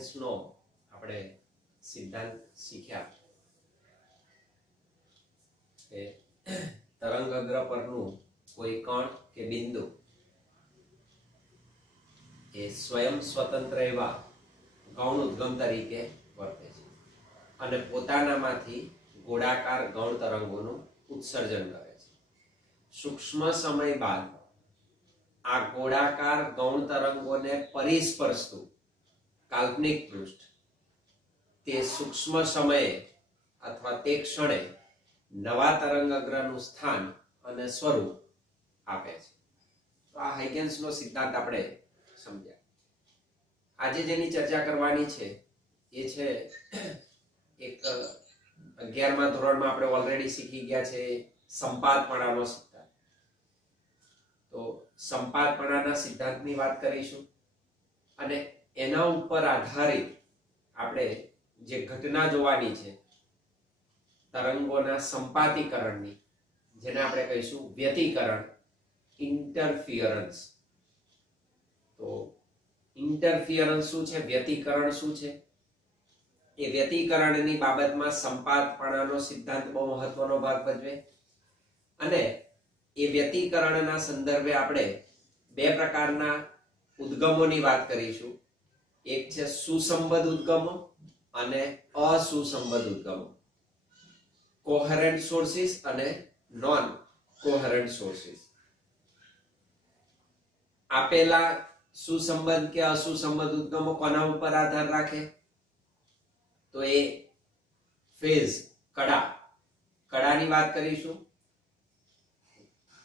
હાઇગેન્સ નો આપણે સિદ્ધાંત શીખ્યા કે તરંગ અગ્ર પરનું કોઈ કણ કે બિંદુ એ સ્વયં સ્વતંત્ર એવા ગૌણ ઉદ્ગમ તરીકે વર્તે છે અને પોતાનામાંથી ગોળાકાર ગૌણ તરંગોનું ઉત્સર્જન કરે છે. સૂક્ષ્મ સમય બાદ આ ગોળાકાર ગૌણ તરંગોને પરિસ્પર્શતું કાલ્પનિક પૃષ્ઠ તે સૂક્ષ્મ સમયે અથવા તે ક્ષણે નવા તરંગ અગ્રનું સ્થાન અને સ્વરૂપ આપે છે. તો આ હાઇગેન્સનો સિદ્ધાંત આપણે સમજ્યા. આજે જેની ચર્ચા કરવાની છે એ છે એક 11મા ધોરણમાં આપણે ઓલરેડી શીખી ગયા છે સંપાતપણાનો સિદ્ધાંત. તો સંપાતપણાના સિદ્ધાંતની વાત કરીશું અને એના ઉપર આધારિત આપણે જે ઘટના જોવાની છે તરંગોના સંપાતીકરણની, જેને આપણે કહીશું વ્યતિકરણ, ઇન્ટરફિયરન્સ. તો ઇન્ટરફિયરન્સ શું છે, વ્યતિકરણ શું છે? એ વ્યતિકરણની બાબતમાં સંપાતપણાનો સિદ્ધાંત બહુ મહત્વનો ભાગ ભજવે અને એ વ્યતિકરણના સંદર્ભે આપણે બે પ્રકારના ઉદ્ગમોની વાત કરીશું. એક છે સુસંબદ્ધ ઉદ્ગમો અને અસુસંબદ્ધ ઉદ્ગમો, કોહેરન્ટ સોર્સિસ અને નોન કોહેરન્ટ સોર્સિસ. આપેલા સુસંબદ્ધ કે અસુસંબદ્ધ ઉદ્ગમો કોના ઉપર આધાર રાખે? તો એ ફેઝ, કડાની વાત કરીશું.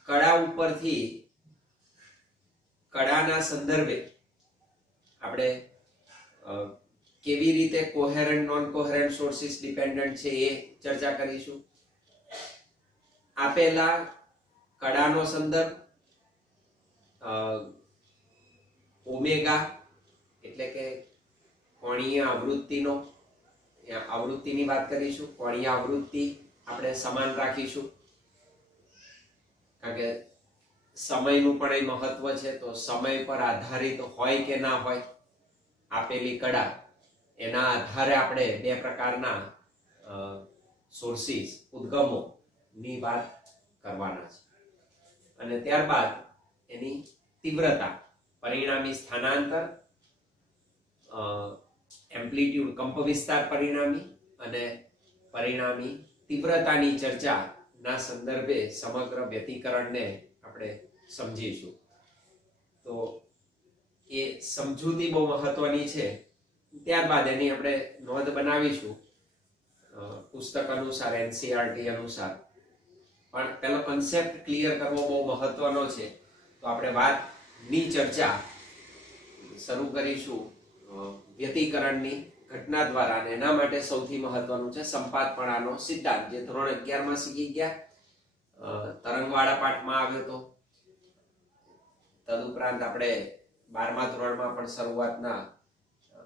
કડા ઉપરથી કડાના સંદર્ભે આપણે કેવી રીતે કોહેરન્ટ નોન કોહેરન્ટ સોર્સિસ ડિપેન્ડન્ટ છે એ ચર્ચા કરીશું. આપેલા કડાનો સંદર્ભ ઓમેગા એટલે કે કોણીય આવૃત્તિની વાત કરીશું. કોણીય આવૃત્તિ આપણે સમાન રાખીશું કારણ કે સમયનું પણ એ મહત્વ છે. તો સમય પર આધારિત હોય કે ના હોય આપેલી કડા, એના આધારે આપણે બે પ્રકારના સોર્સિસ, ઉદ્ગમો ની વાત કરવાના છે. અને ત્યારબાદ એની તીવ્રતા, પરિણામી સ્થાનાંતર, એમ્પ્લિટ્યુડ કંપ વિસ્તાર પરિણામી અને પરિણામી તીવ્રતાની ચર્ચા ના સંદર્ભે સમગ્ર વ્યતિકરણને આપણે સમજીશું. તો એ સમજૂતી બહુ મહત્વની છે. ત્યારબાદ એની આપણે નોંધ બનાવીશું પુસ્તક અનુસાર, એનસીઈઆરટી અનુસાર. પણ પેલો કન્સેપ્ટ ક્લિયર કરવો બહુ મહત્વનો છે. તો આપણે વાતની ચર્ચા શરૂ કરીશું વ્યતિકરણની ઘટના દ્વારા અને એના માટે સૌથી મહત્વનું છે સંપાતપણાનો સિદ્ધાંત, જે ધોરણ 11માં શીખી ગયા, તરંગવાળા પાઠમાં આવ્યો હતો. તદુપરાંત આપણે 12મા ધોરણમાં પણ શરૂઆતના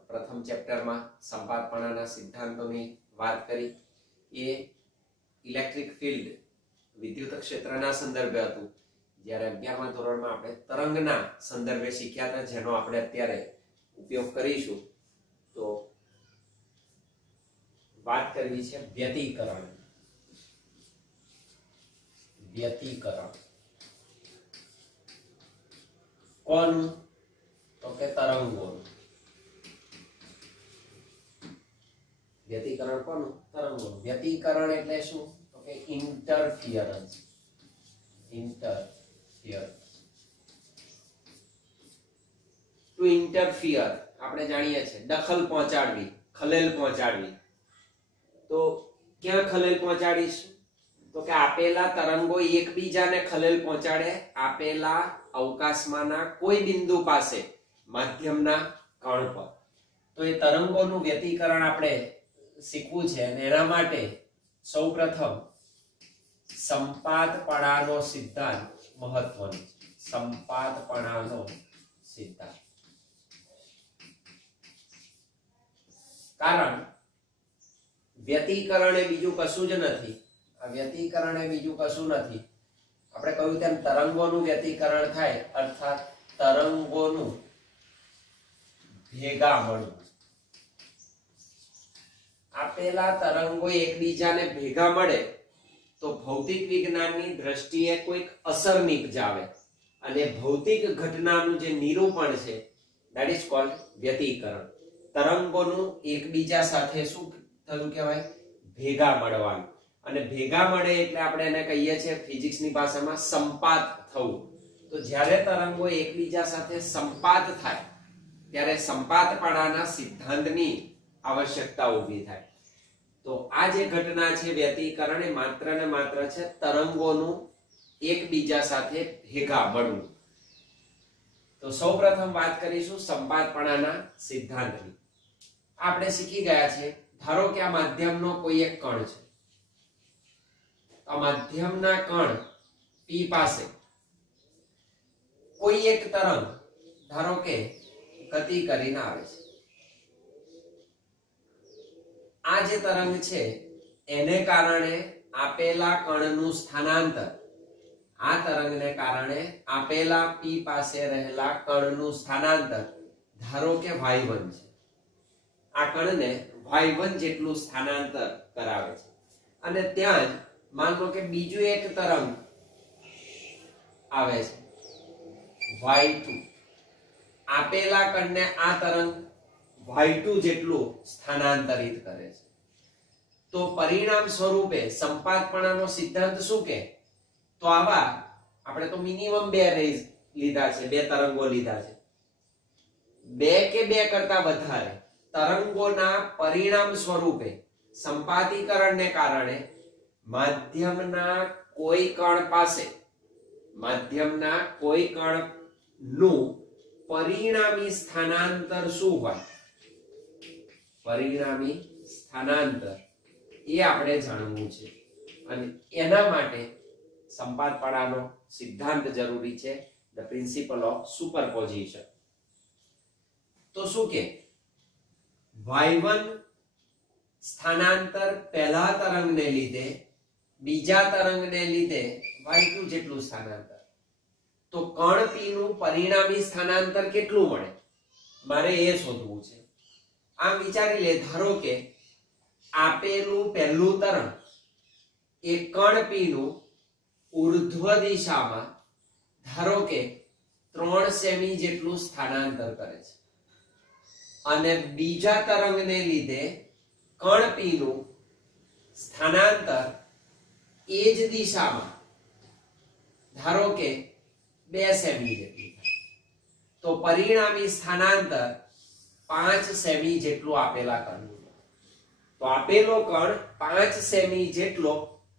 પ્રથમ ચેપ્ટરમાં સંપાતપણાના સિદ્ધાંતોની વાત કરી. એ ઇલેક્ટ્રિક ફિલ્ડ, વિદ્યુત ક્ષેત્રના સંદર્ભે હતું, જ્યારે 11મા ધોરણમાં આપણે તરંગના સંદર્ભે શીખ્યા હતા, જેનો આપણે અત્યારે ઉપયોગ કરીશું. તો વાત કરવી છે વ્યતિકરણ. કોનું? તો કે તરંગોનું. વ્યતિકરણ કોનું? તરંગોનું. વ્યતિકરણ એટલે શું? તો કે ઇન્ટરફિયરન્સ. ટુ ઇન્ટરફિયર આપણે જાણીએ છીએ દખલ પહોંચાડવી, ખલેલ પહોંચાડવી. તો ક્યાં ખલેલ પહોંચાડીશું? તો કે આપેલા તરંગો એકબીજાને ખલેલ પહોંચાડે આપેલા અવકાશમાંના કોઈ બિંદુ પાસે માધ્યમના કણ પર. તો એ તરંગોનું વ્યતિકરણ આપણે શીખવું છે અને એના માટે સૌપ્રથમ સંપાતપણાનો સિદ્ધાંત મહત્વનો છે. સંપાતપણાનો સિદ્ધાંત. કારણ વ્યતિકરણ એ બીજું કશું જ નથી. આ વ્યતિકરણ એ બીજું કશું નથી. આપણે કહ્યું તેમ તરંગોનું વ્યતિકરણ થાય, અર્થાત તરંગોનું ભેગા મળવું. આપેલા તરંગો એકબીજાને ભેગા મળે તો ભૌતિક વિજ્ઞાનની દ્રષ્ટિએ કોઈક અસર નિપજાવે અને ભૌતિક ઘટનાનું જે નિરૂપણ છે that is called વ્યતિકરણ. તરંગોનું એકબીજા સાથે શું થયું કહેવાય? ભેગા મળવાનું. અને ભેગા મળે એટલે આપણે એને કહીએ છીએ ફિઝિક્સની ભાષામાં સંપાત થવું. તો જ્યારે તરંગો એકબીજા સાથે સંપાત થાય ત્યારે સંપાતપણાના સિદ્ધાંતની આવશ્યકતા ઊભી થાય. તો આ જે ઘટના છે વ્યતિકરણ એ માત્ર ને માત્ર છે તરંગોનું એકબીજા સાથે ભેગા મળવું. તો સૌપ્રથમ વાત કરીશું સંપાતપણાના સિદ્ધાંતની. આપણે શીખી ગયા છે, ધારો કે આ માધ્યમનો કોઈ એક કણ છે. આ માધ્યમના કણ P પાસે કોઈ એક તરંગ ધારો કે ગતિ કરીને આવે છે. આ જે તરંગ છે એને કારણે આપેલા કણનું સ્થાનાંતર, આ તરંગને કારણે આપેલા P પાસે રહેલા કણનું સ્થાનાંતર ધારો કે y1 છે. આ કણને y1 જેટલું સ્થાનાંતર કરાવે છે. અને ત્યાં જ માન લો કે બીજું એક તરંગ આવે છે y2. આપેલા કણને આ તરંગ y2 જેટલું સ્થાનાંતરિત કરે છે. તો પરિણામ સ્વરૂપે સંપાતપણાનો સિદ્ધાંત શું કે? તો આવા આપણે તો મિનિમમ બે રેઝ લીધા છે, બે તરંગો લીધા છે. બે કે બે કરતા વધારે તરંગોના પરિણામ સ્વરૂપે સંપાતીકરણને કારણે માધ્યમના કોઈ કણ પાસે, માધ્યમના કોઈ કણનું પરિણામી સ્થાનાંતર શું હોય? પરિણામી સ્થાનાંતર એ આપણે જાણવું છે. અને એના માટે સંપાતપણાનો સિદ્ધાંત જરૂરી છે, ધ પ્રિન્સિપલ ઓફ સુપરપોઝિશન. તો શું કે y1 સ્થાનાંતર પહેલા તરંગને લીધે બીજા તરંગને લીધે y2 જેટલું સ્થાનાંતર. તો કણ P નું પરિણામી સ્થાનાંતર કેટલું મળે? મારે એ શોધવું છે. આમ વિચારી લે, ધારો કે આપેલું પહેલું તરંગ એ કણ P નું ઉર્ધ્વ દિશામાં ધારો કે 3 સેમી જેટલું સ્થાનાંતર કરે છે. અને બીજા તરંગને લીધે કણ P નું સ્થાનાંતર એ જ દિશામાં ધારો કે 2 સેમી જેટલું થાય. તો પરિણામી સ્થાનાંતર 5 સેમી જેટલું આપેલા કણનું. તો આપેલો કણ 5 સેમી જેટલો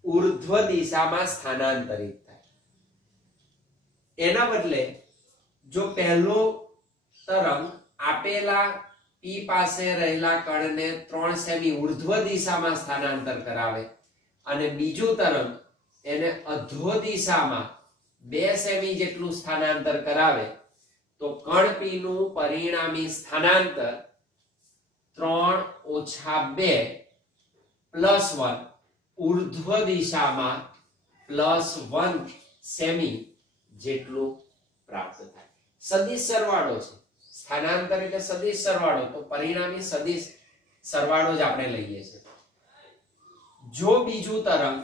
ઉર્ધ્વ દિશામાં સ્થાનાંતરિત થાય. એના બદલે જો પહેલો તરંગ આપેલા P પાસે રહેલા કણને 3 સેમી ઉર્ધ્વ દિશામાં સ્થાનાંતર કરાવે અને બીજું તરંગ એને અધ્વ દિશામાં 2 સેમી જેટલું સ્થાનાંતર કરાવે તો કણ P નું પરિણામી સ્થાનાંતર 3 - 2 + 1 ઉર્ધ્વ દિશામાં +1 સેમી જેટલું પ્રાપ્ત થાય. સદિશ સરવાળો છે. સ્થાનાંતર એટલે સદિશ સરવાળો, તો પરિણામી સદિશ સરવાળો જ આપણે લઈએ છીએ. જો બીજું તરંગ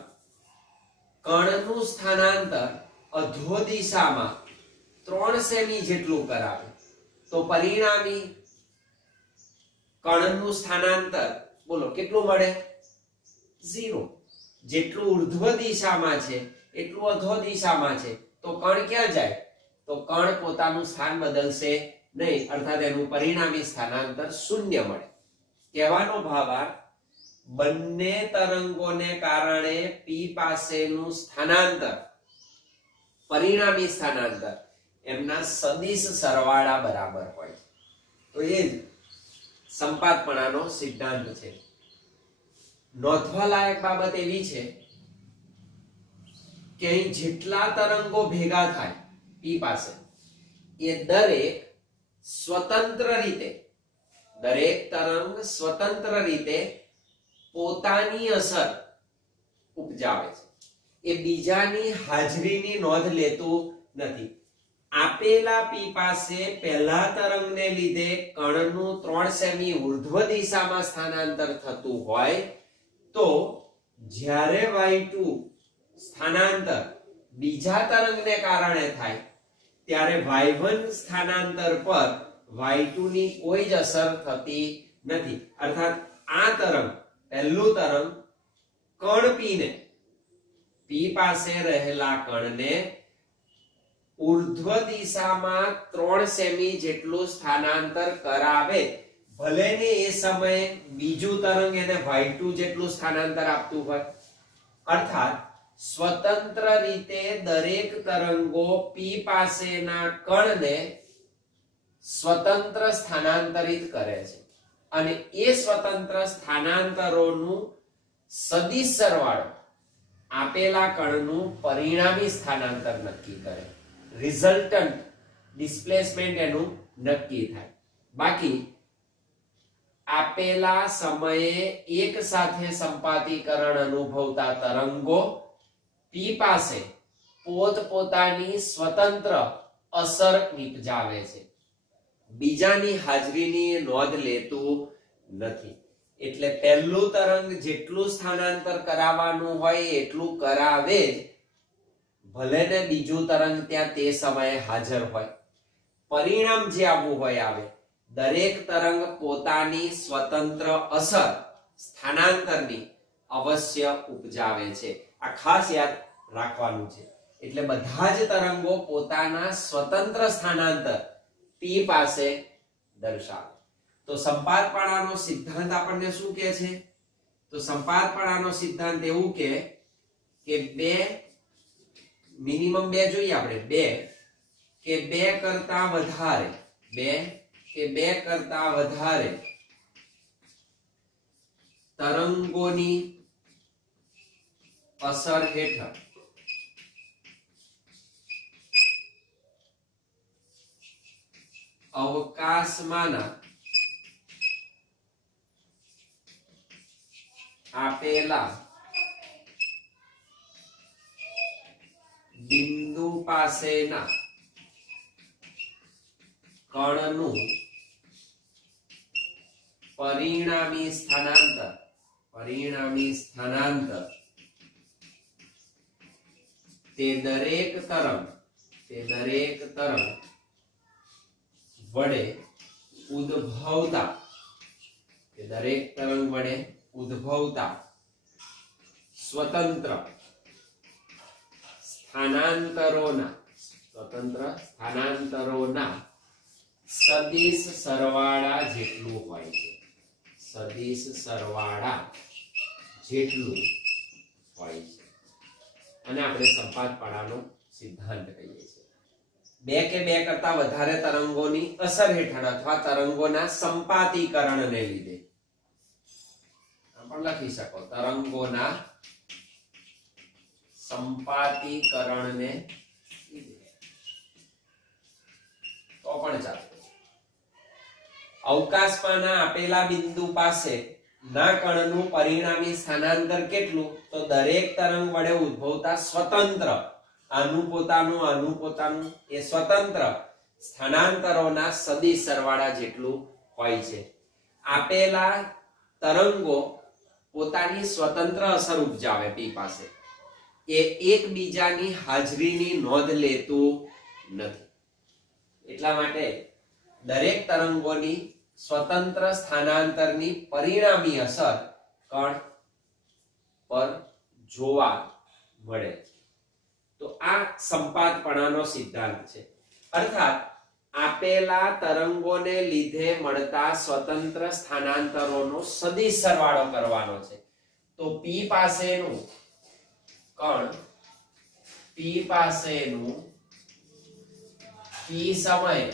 કણનું સ્થાનાંતર અધો દિશામાં 3 સેમી જેટલું કરાવે તો પરિણામી કણનું સ્થાનાંતર બોલો કેટલું મળે? 0. જેટલું ઉર્ધ્વ દિશામાં છે એટલું અધો દિશામાં છે. તો કણ ક્યાં જાય? તો કણ પોતાનું સ્થાન બદલશે નહીં, અર્થાત એનું પરિણામી સ્થાનાંતર 0 મળે. કહેવાનો ભાવાર્થ બંને તરંગોને કારણે P પાસેનું સ્થાનાંતર, પરિણામી સ્થાનાંતર એમના સદિશ સરવાળા બરાબર હોય. તો એ જ સંપાતપણાનો સિદ્ધાંત છે. નોંધવા લાયક બાબત એવી છે કે અહીં જેટલા તરંગો ભેગા થાય P પાસે એ દરેક તરંગ સ્વતંત્ર રીતે પોતાની અસર ઉપજાવે છે. એ બીજાની હાજરીની નોંધ લેતું નથી. આપેલા પી પાસે પહેલા તરંગને લીધે કણનું 3 સેમી ઉર્ધ્વ દિશામાં સ્થાનાંતર થતું હોય તો જ્યારે y2 સ્થાનાંતર બીજા તરંગને કારણે થાય ત્યારે y1 સ્થાનાંતર પર y2 ની કોઈ જ અસર થતી નથી. અર્થાત આ તરંગ પહેલું તરંગ કણ p ને p પાસે રહેલા કણને ઉર્ધ્વ દિશામાં 3 સેમી જેટલું સ્થાનાંતર કરાવે, ભલે ને એ સમયે બીજું તરંગ એને y2 જેટલું સ્થાનાંતર આપતું હોય. અર્થાત સ્વતંત્ર રીતે દરેક તરંગો p પાસેના કણને સ્વતંત્ર સ્થાનાંતરિત કરે છે અને એ સ્વતંત્ર સ્થાનાંતરોનું સદિશ સરવાળો આપેલા કણનું પરિણામી સ્થાનાંતર નક્કી કરે. રિઝલ્ટન્ટ ડિસ્પ્લેસમેન્ટ એનું નક્કી થાય. બાકી આપેલા સમયે એક સાથે સંપાતીકરણ અનુભવતા તરંગો p પાસે પોતપોતાની સ્વતંત્ર અસર નિપજાવે છે, બીજાની હાજરીની નોંધ લેતું નથી. એટલે પહેલું તરંગ જેટલું સ્થાનાંતર કરાવવાનું હોય એટલું કરાવે જ, ભલે ને બીજું તરંગ ત્યાં તે સમયે હાજર હોય. પરિણામ જે આવવું હોય આવે. દરેક તરંગ પોતાની સ્વતંત્ર અસર સ્થાનાંતરની અવશ્ય ઉપજાવે છે. આ ખાસ યાદ રાખવાનું છે. એટલે બધા જ તરંગો પોતાના સ્વતંત્ર સ્થાનાંતર p પાસે દર્શાવે. તો સંપાતપણાનો સિદ્ધાંત આપણને શું કહે છે? તો સંપાતપણાનો સિદ્ધાંત એવું કે બે મિનિમમ 2 જોઈએ આપણે, 2 કે 2 કરતા વધારે, 2 કે 2 કરતા વધારે તરંગોની અસર હેઠળ અવકાશમાંના આપેલા બિંદુ પાસેના કણનું પરિણામી સ્થાનાંતર તે દરેક તરંગ વડે ઉદ્ભવતા સ્વતંત્ર સ્થાનાંતરોના સદિશ સરવાળા જેટલું હોય છે. સદિશ સરવાળા જેટલું હોય છે. અને આપણે સંપાતપણાનો સિદ્ધાંત કહીએ છીએ. 2 કે 2 કરતા વધારે તરંગોની અસર હેઠળ અથવા તરંગોના સંપાતીકરણને લીધે પણ લખી શકો, તરંગોના સંપાતીકરણને લીધે તો પણ ચાલે. અવકાશમાંના આપેલા બિંદુ પાસે ના કણનું પરિણામી સ્થાનાંતર કેટલું? તો દરેક તરંગ વડે ઉદ્ભવતા સ્વતંત્ર આનું પોતાનું એ સ્વતંત્ર સ્થાનાંતરોના સદિશ સરવાળા જેટલું હોય છે. આપેલા તરંગો પોતાની સ્વતંત્ર અસર ઉપજાવે p પાસે, એ એકબીજાની હાજરીની નોંધ લેતું નથી. એટલા માટે દરેક તરંગોની સ્વતંત્ર સ્થાનાંતરની પરિણામી અસર કણ પર જોવા મળે છે. તો આ સંપાતપણાનો સિદ્ધાંત છે. અર્થાત આપેલા તરંગોને લીધે મળતા સ્વતંત્ર સ્થાનાંતરોનો સદિશ સરવાળો કરવાનો છે. તો p પાસેનું p સમયે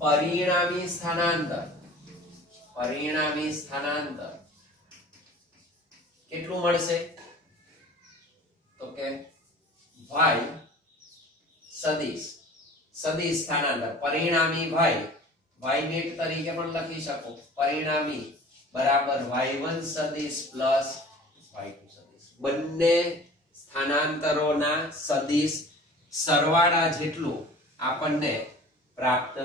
પરિણામી સ્થાનાંતર કેટલું મળશે? તો કે y સદિશ સ્થાનાંતર પરિણામી y નેટ તરીકે પણ લખી શકો. પરિણામી બરાબર y1 સદિશ પ્લસ y2 સદિશ. બંને સ્થાનાંતરોના સદિશ સરવાળા જેટલું આપણને પ્રાપ્ત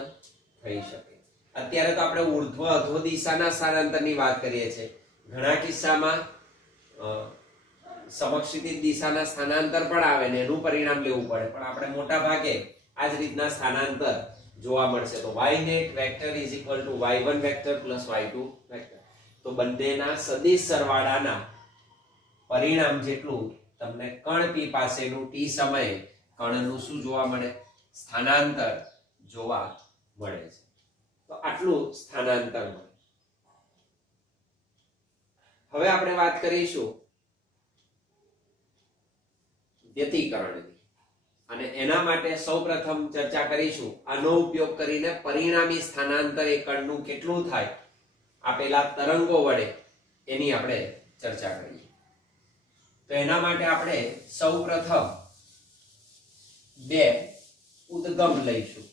થઈ શકે. અત્યારે તો આપણે ઉર્ધ્વ અધો દિશાના સ્થાનાંતરની વાત કરીએ છીએ. ઘણા કિસ્સામાં સમક્ષિતિજ દિશાના સ્થાનાંતર પણ આવે ને એનું પરિણામ લેવું પડે, પણ આપણે મોટા ભાગે આ જ રીતના સ્થાનાંતર જોવા મળશે. તો y net vector is equal to y1 vector plus y2 vector. તો બંનેના સદિશ સરવાળાના પરિણામ જેટલું તમને કણ p પાસેનું t સમયે કણનું શું જોવા મળે? સ્થાનાંતર જોવા મળે છે. તો આટલું સ્થાનાંતર મળે. હવે આપણે વાત કરીશું વ્યતિકરણની, અને એના માટે સૌપ્રથમ ચર્ચા કરીશું આનો ઉપયોગ કરીને પરિણામી સ્થાનાંતર એ કણનું કેટલું થાય આપેલા તરંગો વડે એની આપણે ચર્ચા કરીએ. તો એના માટે આપણે સૌપ્રથમ બે ઉદ્ગમ લઈશું,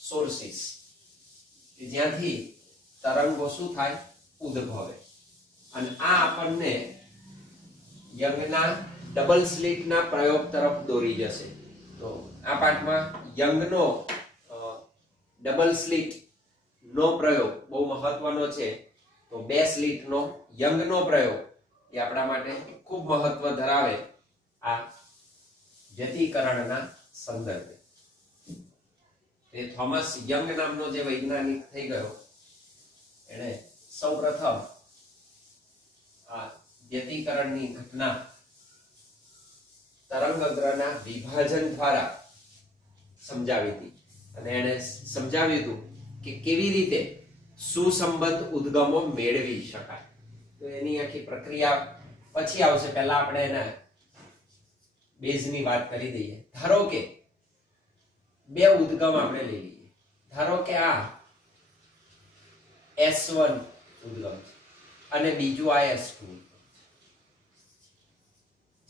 સોર્સિસ, કે જ્યાંથી તરંગો શું થાય? ઉદ્ભવે. અને આ આપણને યંગના ડબલ સ્લિટના પ્રયોગ તરફ દોરી જશે. તો આ પાઠમાં યંગનો ડબલ સ્લિટ નો પ્રયોગ બહુ મહત્વનો છે. તો બે સ્લિટનો યંગનો પ્રયોગ એ આપણા માટે ખૂબ મહત્વ ધરાવે આ વ્યતિકરણના સંદર્ભે. એ થોમસ યંગ નામનો જે વૈજ્ઞાનિક થઈ ગયો, એણે સૌપ્રથમ આ વ્યતિકરણની ઘટના તરંગગ્રહના વિભાજન દ્વારા સમજાવી હતી. અને એણે સમજાવ્યું હતું કે કેવી રીતે સુસંબદ્ધ ઉદ્ગમો મેળવી શકાય. તો એની આખી પ્રક્રિયા પછી આવશે. પહેલા આપણે એના બેઝની વાત કરી દઈએ. ધારો કે બે ઉદ્ગમ આપણે લઈ લઈએ. ધારો કે આ S1 ઉદ્ગમ છે અને બીજું આ S2,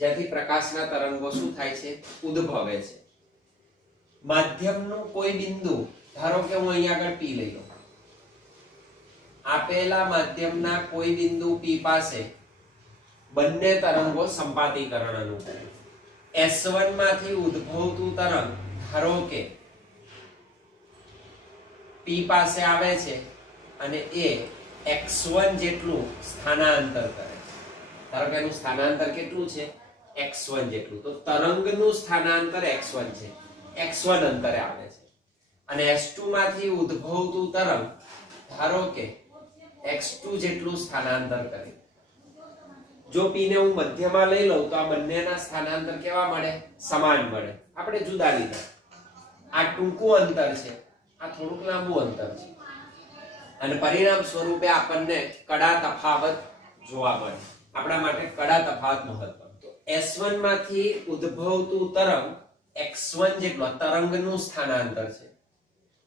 જ્યાંથી પ્રકાશના તરંગો શું થાય છે? ઉદ્ભવે છે. માધ્યમનું કોઈ બિંદુ, ધારો કે હું અહીંયા આગળ P લઈ લઉં. આપેલા માધ્યમના કોઈ બિંદુ P પાસે બંને તરંગો સંપાતીકરણ અનુભવે. S1 માંથી ઉદ્ભવતું તરંગ ધારો કે P પાસે આવે છે અને એ x1 જેટલું સ્થાનાંતર કરે છે. ધારો કે એનું સ્થાનાંતર કેટલું છે? x1 જેટલું. તો તરંગનું સ્થાનાંતર x1 છે, x1 અંતરે આવે છે. અને S2 માંથી ઉદ્ભવતું તરંગ ધારો કે x2 જેટલું સ્થાનાંતર કરે. જો P ને હું મધ્યમાં લઈ લઉં તો આ બંનેના સ્થાનાંતર કેવા મળે? સમાન મળે. આપણે જુદા લીધા. આ ટૂંકું અંતર છે, આ થોડુંક લાંબુ અંતર છે, અને પરિણામ સ્વરૂપે આપણને કડા તફાવત જોવા મળે. આપણા માટે કડા તફાવત મહત્વ. તો S1 માંથી ઉદ્ભવતું તરંગ x1 જેટલું તરંગનું સ્થાનાંતર છે,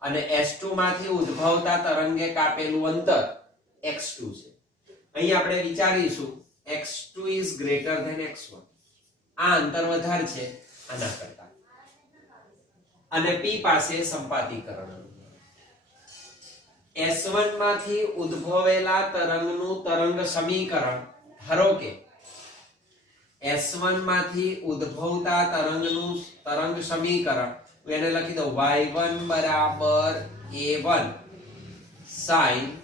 અને S2 માંથી ઉદ્ભવતા તરંગે કાપેલું અંતર x2 છે. અહીં આપણે વિચારીશું x2 is greater than x1. આ અંતર વધારે છે આના કરતા. અને P પાસે સંપાતીકરણ. S1 માંથી ઉદ્ભવેલા તરંગનું તરંગ સમીકરણ, ધારો કે S1 માંથી ઉદ્ભવતા તરંગનું તરંગ સમીકરણ એને લખી દો y1 બરાબર a1 sin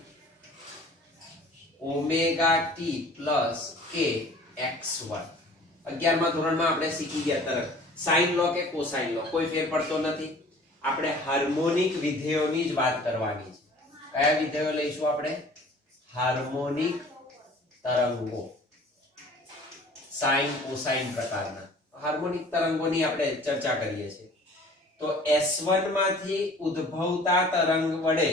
omega t plus k x1. 11મા ધોરણમાં આપણે શીખી ગયા તરંગ સાઇન લો કે કોસાઇન લો, કોઈ ફેર પડતો નથી. આપણે હાર્મોનિક વિધેયોની જ વાત કરવાની છે. કયા વિધેયો લઈશું આપણે? હાર્મોનિક તરંગો, સાઇન કોસાઇન પ્રકારના હાર્મોનિક તરંગોની આપણે ચર્ચા કરીએ છીએ. તો S1 માંથી ઉદ્ભવતા તરંગ વડે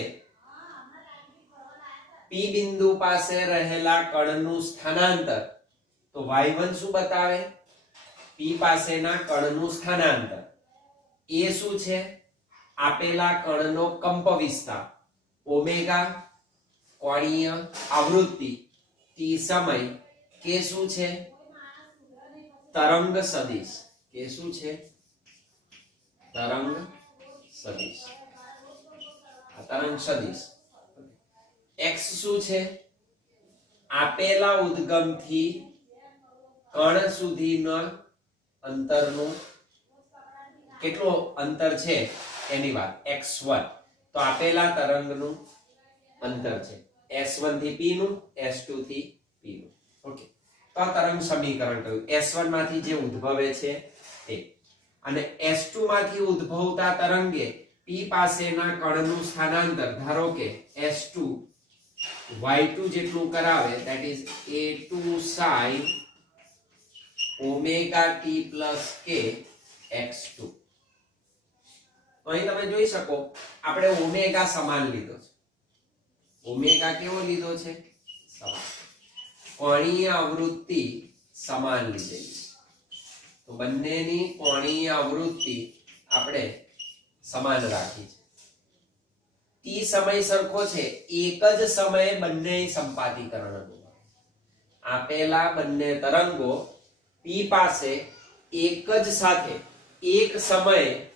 P બિંદુ પાસે રહેલા કણનું સ્થાનાંતર, તો y1 શું બતાવે? P પાસેના કણનું સ્થાનાંતર. એ શું છે? આપેલા કણનો કંપ વિસ્તાર, ઓમેગા કોણીય આવૃત્તિ, t સમય, k શું છે? તરંગ સદિશ. કે શું છે? તરંગ સદિશ. આ તરંગ સદિશ. x શું છે? આપેલા ઉદ્ગમથી કણ સુધીના અંતરનું કેટલું અંતર છે એની વાત x1 તો આપેલા તરંગનું અંતર છે s1 થી p નું s2 થી p નું ઓકે તો આ તરંગ સમીકરણ કહ્યું s1 માંથી જે ઉદ્ભવે છે તે અને s2 માંથી ઉદ્ભવતા તરંગે p પાસેના કણનું સ્થાનાંતર ધારો કે s2 y2 જેટલું કરાવે that is a2 sin omega t plus k x2 તો અહીં તમે જોઈ શકો આપણે ઓમેગા સમાન લીધો છે ઓમેગા કેવો લીધો છે સમાન કોણીય આવૃત્તિ સમાન લીધેલી તો બંનેની કોણીય આવૃત્તિ આપણે સમાન રાખી છે t સમય સરખો છે એક જ સમયે બંને સંપાતીકરણ અનુભવે આપેલા બંને તરંગો p પાસે એક જ સાથે એક સમયે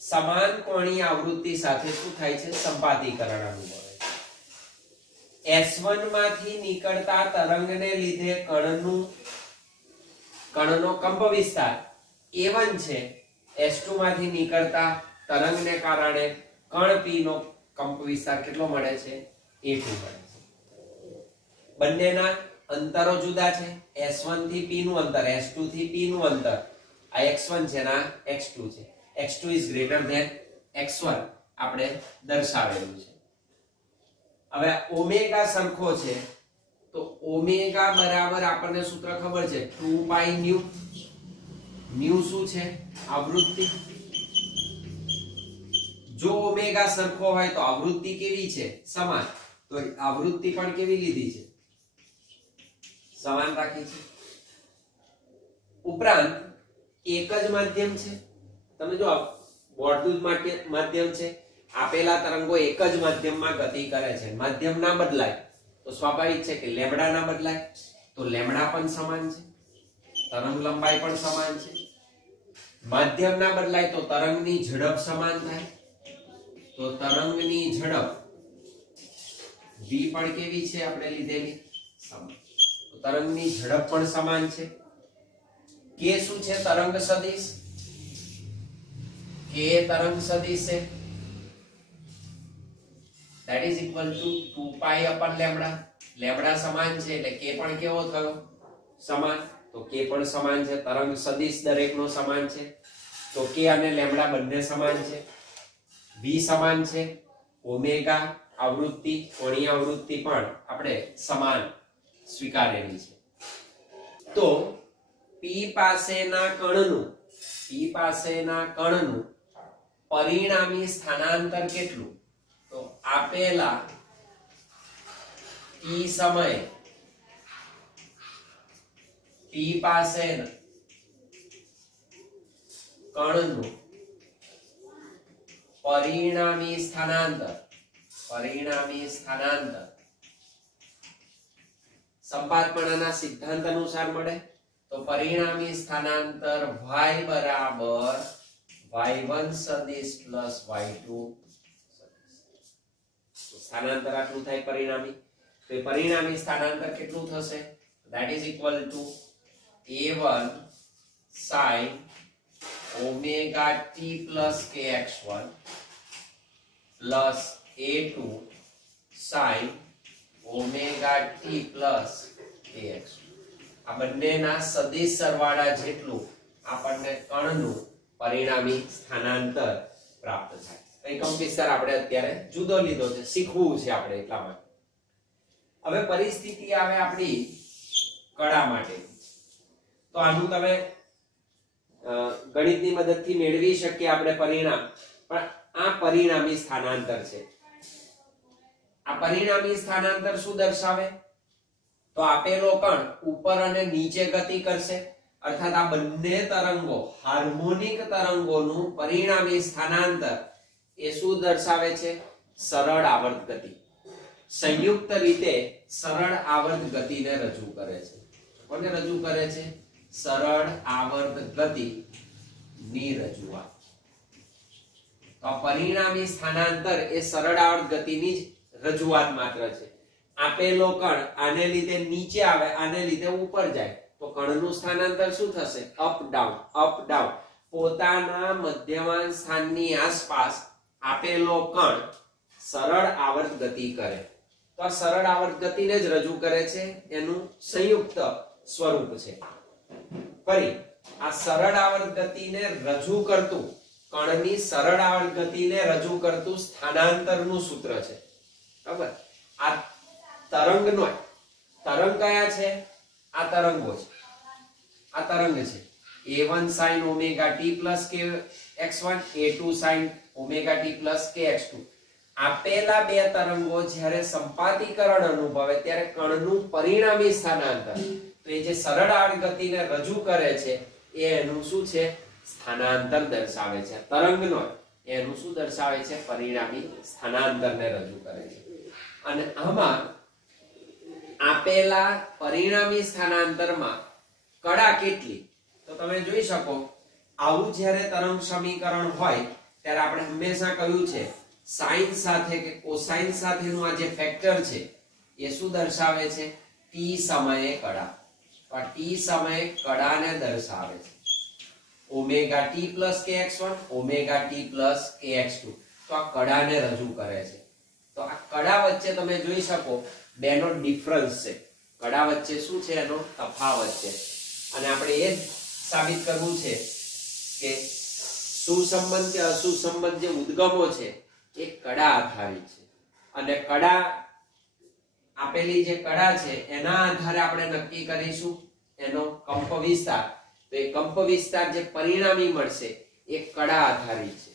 સમાન કોણીય આવૃત્તિ સાથે શું થાય છે સંપાતીકરણ અનુભવે S1 માંથી નીકળતા તરંગને લીધે કણનો કંપ વિસ્તાર A1 છે S2 માંથી નીકળતા તરંગને કારણે કણ P નો કંપ વિસ્તાર કેટલો મળે છે A2 મળે છે બંનેના અંતરો જુદા છે S1 થી P નું અંતર S2 થી P નું અંતર આ x1 છે ના x2 છે x2 is greater than x1 આપણે દર્શાવેલું છે હવે ઓમેગા સરખો છે તો ઓમેગા બરાબર આપણને સૂત્ર ખબર છે 2 પાઈ ન્યુ ન્યુ શું છે આવૃત્તિ જો ઓમેગા સરખો હોય તો આવૃત્તિ કેવી છે સમાન તો આવૃત્તિ પણ કેવી લીધી છે સમાન રાખી છે ઉપરાંત એક જ માધ્યમ છે તમે જો બોર્ડનું માધ્યમ છે આપેલા તરંગો એક જ માધ્યમમાં ગતિ કરે છે માધ્યમ ના બદલાય તો સ્વાભાવિક છે કે લેમ્ડા ના બદલાય તો લેમ્ડા પણ સમાન છે તરંગ લંબાઈ પણ સમાન છે માધ્યમ ના બદલાય તો તરંગની ઝડપ સમાન થાય તો તરંગની ઝડપ v પણ કેવી છે આપણે લીધેલી સમાન તો તરંગની ઝડપ પણ સમાન છે k શું છે તરંગ સદિશ k તરંગ સદિશ છે that is equal to 2 pi upon lambda lambda સમાન છે એટલે k પણ કેવો થયો સમાન તો k પણ સમાન છે તરંગ સદિશ દરેકનો સમાન છે તો k અને લેમ્ડા બંને સમાન છે v સમાન છે ઓમેગા આવૃત્તિ કોણીય આવૃત્તિ પણ આપણે સમાન સ્વીકારેલી છે તો p પાસેના કણનું પરિણામી સ્થાનાંતર કેટલું તો આપેલા t સમયે p પાસેના કણનું પરિણામી સ્થાનાંતર સંપાતપણાના સિદ્ધાંત અનુસાર મળે તો પરિણામી સ્થાનાંતર y બરાબર y1 સદિશ પ્લસ y2 સ્થાનાંતર આટલું થાય પરિણામી તો પરિણામી સ્થાનાંતર કેટલું થશે that is equal to a1 sin omega t plus kx1 plus a2 sin omega t plus kx2 આ બંનેના સદિશ સરવાળા જેટલું આપણને કણનું પરિણામી સ્થાનાંતર પ્રાપ્ત થાય અહીં કંપ વિસ્તાર આપણે અત્યારે જુદો લીધો છે શીખવું છે આપણે એટલા માટે હવે પરિસ્થિતિ આવે આપણી કળા માટે તો આનું તમે ગણિતની મદદથી મેળવી શકીએ આપણે પરિણામ પણ આ પરિણામી સ્થાનાંતર છે આ પરિણામી સ્થાનાંતર શું દર્શાવે તો આપેલો કણ ઉપર અને નીચે ગતિ કરશે અર્થાત આ બંને તરંગો હાર્મોનિક તરંગોનું પરિણામી સ્થાનાંતર એ શું દર્શાવે છે સરળ આવર્ત ગતિ સંયુક્ત રીતે સરળ આવર્ત ગતિને રજૂ કરે છે કોને રજૂ કરે છે સરળ આવર્ત ગતિ ની રજૂઆત તો પરિણામી સ્થાનાંતર એ સરળ આવર્ત ગતિની જ રજૂઆત માત્ર છે આપેલો કણ આને લીધે નીચે આવે આને લીધે ઉપર જાય તો કણનું સ્થાનાંતર શું થશે અપ ડાઉન પોતાના મધ્યમાન સ્થાનની આસપાસ આપેલો કણ સરળ આવર્ત ગતિ કરે. તો આ સરળ આવર્ત ગતિને જ રજૂ કરે છે, એનું સંયુક્ત સ્વરૂપ છે. ફરી આ સરળ આવર્ત ગતિને રજૂ કરતું, કણની સરળ આવર્ત ગતિને રજૂ કરતું સ્થાનાંતરનું સૂત્ર છે. બરાબર. આ તરંગનો તરંગ કયા છે? આ તરંગો છે. આ તરંગ છે a1 sin omega t plus kx1, a2 sin omega t plus kx2. આપેલા બે તરંગો જ્યારે સંપાતીકરણ અનુભવે ત્યારે કણનું પરિણામી સ્થાનાંતર, તો એ જે સરળ આવર્ત ગતિને રજૂ કરે છે એ એનું શું છે? સ્થાનાંતર દર્શાવે છે. તરંગનો એનું શું દર્શાવે છે? પરિણામી સ્થાનાંતરને રજૂ કરે છે. અને આમાં આપેલા પરિણામી સ્થાનાંતરમાં કડા કેટલી? તો તમે જોઈ શકો, આવું જ્યારે તરંગ સમીકરણ હોય ત્યારે આપણે હંમેશા કહ્યું છે સાઇન સાથે કે કોસાઇન સાથેનું આ જે ફેક્ટર છે એ શું દર્શાવે છે? t સમયે કડા. તો t સમયે કડાને દર્શાવે છે. Omega t plus kx1, omega t plus kx2. તો આ કડાને રજૂ કરે છે. તો આ કડા વચ્ચે તમે જોઈ શકો બેનો ડિફરન્સ છે. કડા વચ્ચે શું છે? એનો તફાવત છે. અને આપણે એ સાબિત કરવું છે કે સુસંબંધ કે અસુસંબંધ જે ઉદ્ગમો છે એ કડા આધારિત છે. અને કડા આપેલી જે કડા છે એના આધારે આપણે નક્કી કરીશું એનો કંપ વિસ્તાર. તો એ કંપ વિસ્તાર જે પરિણામી મળશે એ કડા આધારિત છે.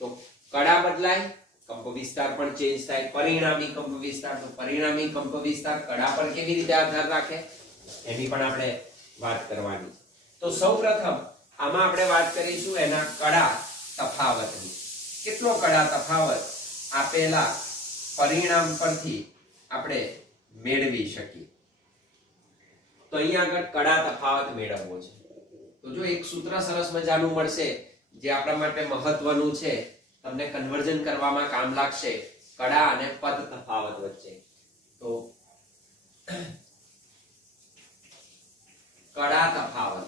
તો કડા બદલાય, કંપ વિસ્તાર પણ ચેન્જ થાય. પરિણામી કંપ વિસ્તાર, તો પરિણામી કંપ વિસ્તાર કડા પર કેવી રીતે આધાર રાખે એની પણ આપણે વાત કરવાની છે. તો સૌપ્રથમ આમાં આપણે વાત કરીશું એના કડા તફાવતની. કેટલો કડા તફાવત આપેલા પરિણામ પરથી આપણે મેળવી શકીએ. તો અહીંયા આગળ કડા તફાવત મેળવવો છે. તો જો એક સૂત્ર સરસ મજાનું મળશે જે આપણા માટે મહત્વનું છે, તમને કન્વર્ઝન કરવામાં કામ લાગશે કડા અને પદ તફાવત વચ્ચે. તો કડા તફાવત,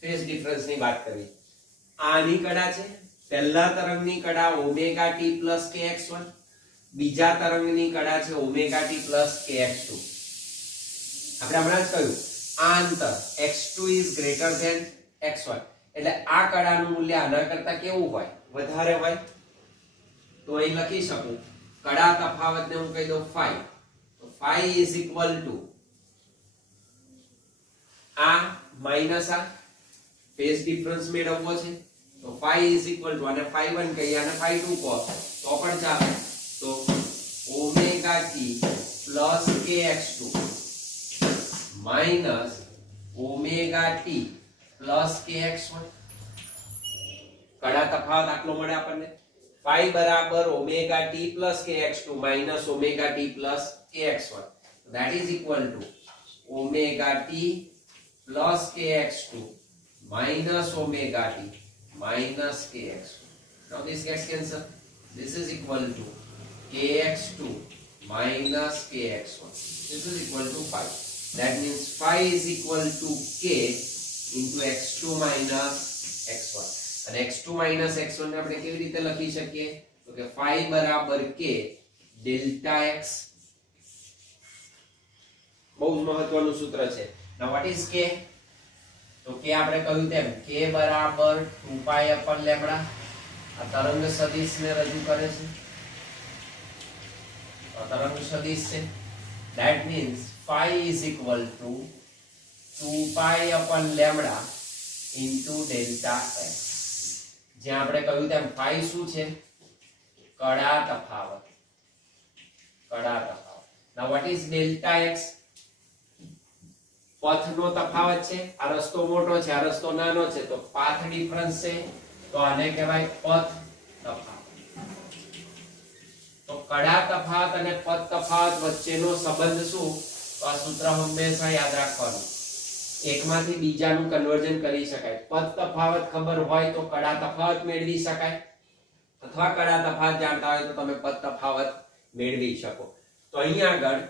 ફેઝ ડિફરન્સ ની વાત કરી. આની કડા છે, પહેલા તરંગની કડા ઓમેગા t plus kx1, બીજા તરંગની કડા છે ઓમેગા t plus kx2. આપણે હમણાં જ કહ્યું આ અંતર x2 is greater than x1, એટલે આ કડાનું મૂલ્ય આના કરતા કેવું હોય? વધારે હોય. તો અહીં લખી શકું કડા તફાવતને હું કહી દઉં phi. તો phi is equal to આ માઈનસ આ, ફેઝ ડિફરન્સ મેળવવો છે. તો phi is equal to અને phi1 કહીએ અને phi2 કહો તો પણ ચાલે. તો omega t plus kx2 minus omega t plus kx1. કડા તફાવત આટલો મળે આપણને. phi બરાબર omega t plus kx2 minus omega t plus kx1. That is equal to omega t plus kx2 minus omega t minus kx2. Now this gets cancelled. This is equal to kx2 minus kx1. This is equal to 5. That means phi is equal to k into x2 minus x1. અને x2 minus x1 ને આપણે કેવી રીતે લખી શકીએ? તો કે phi બરાબર k delta x. બહુ મહત્વનું સૂત્ર છે. Now what is k? તો k આપણે કહ્યું તેમ k બરાબર 2pi upon lambda. આ તરંગ સદિશને રજૂ કરે છે. આ તરંગ સદિશ છે. That means phi is equal to 2pi upon lambda into delta x. જ્યાં આપણે કહ્યું તેમ phi શું છે? કડા તફાવત. કડા તફાવત. Now what is delta x? પથનો તફાવત છે. આ રસ્તો મોટો છે, આ રસ્તો નાનો છે, તો પાથ ડિફરન્સ છે. તો આને કહેવાય પથ તફાવત. તો કડા તફાવત અને પથ તફાવત વચ્ચેનો સંબંધ શું? તો આ સૂત્ર હંમેશા યાદ રાખવાનું. એકમાંથી બીજાનું કન્વર્ઝન કરી શકાય. પદ તફાવત ખબર હોય તો કડા તફાવત મેળવી શકાય, અથવા કડા તફાવત જાણતા હોય તો તમે પદ તફાવત મેળવી શકો. તો અહીં આગળ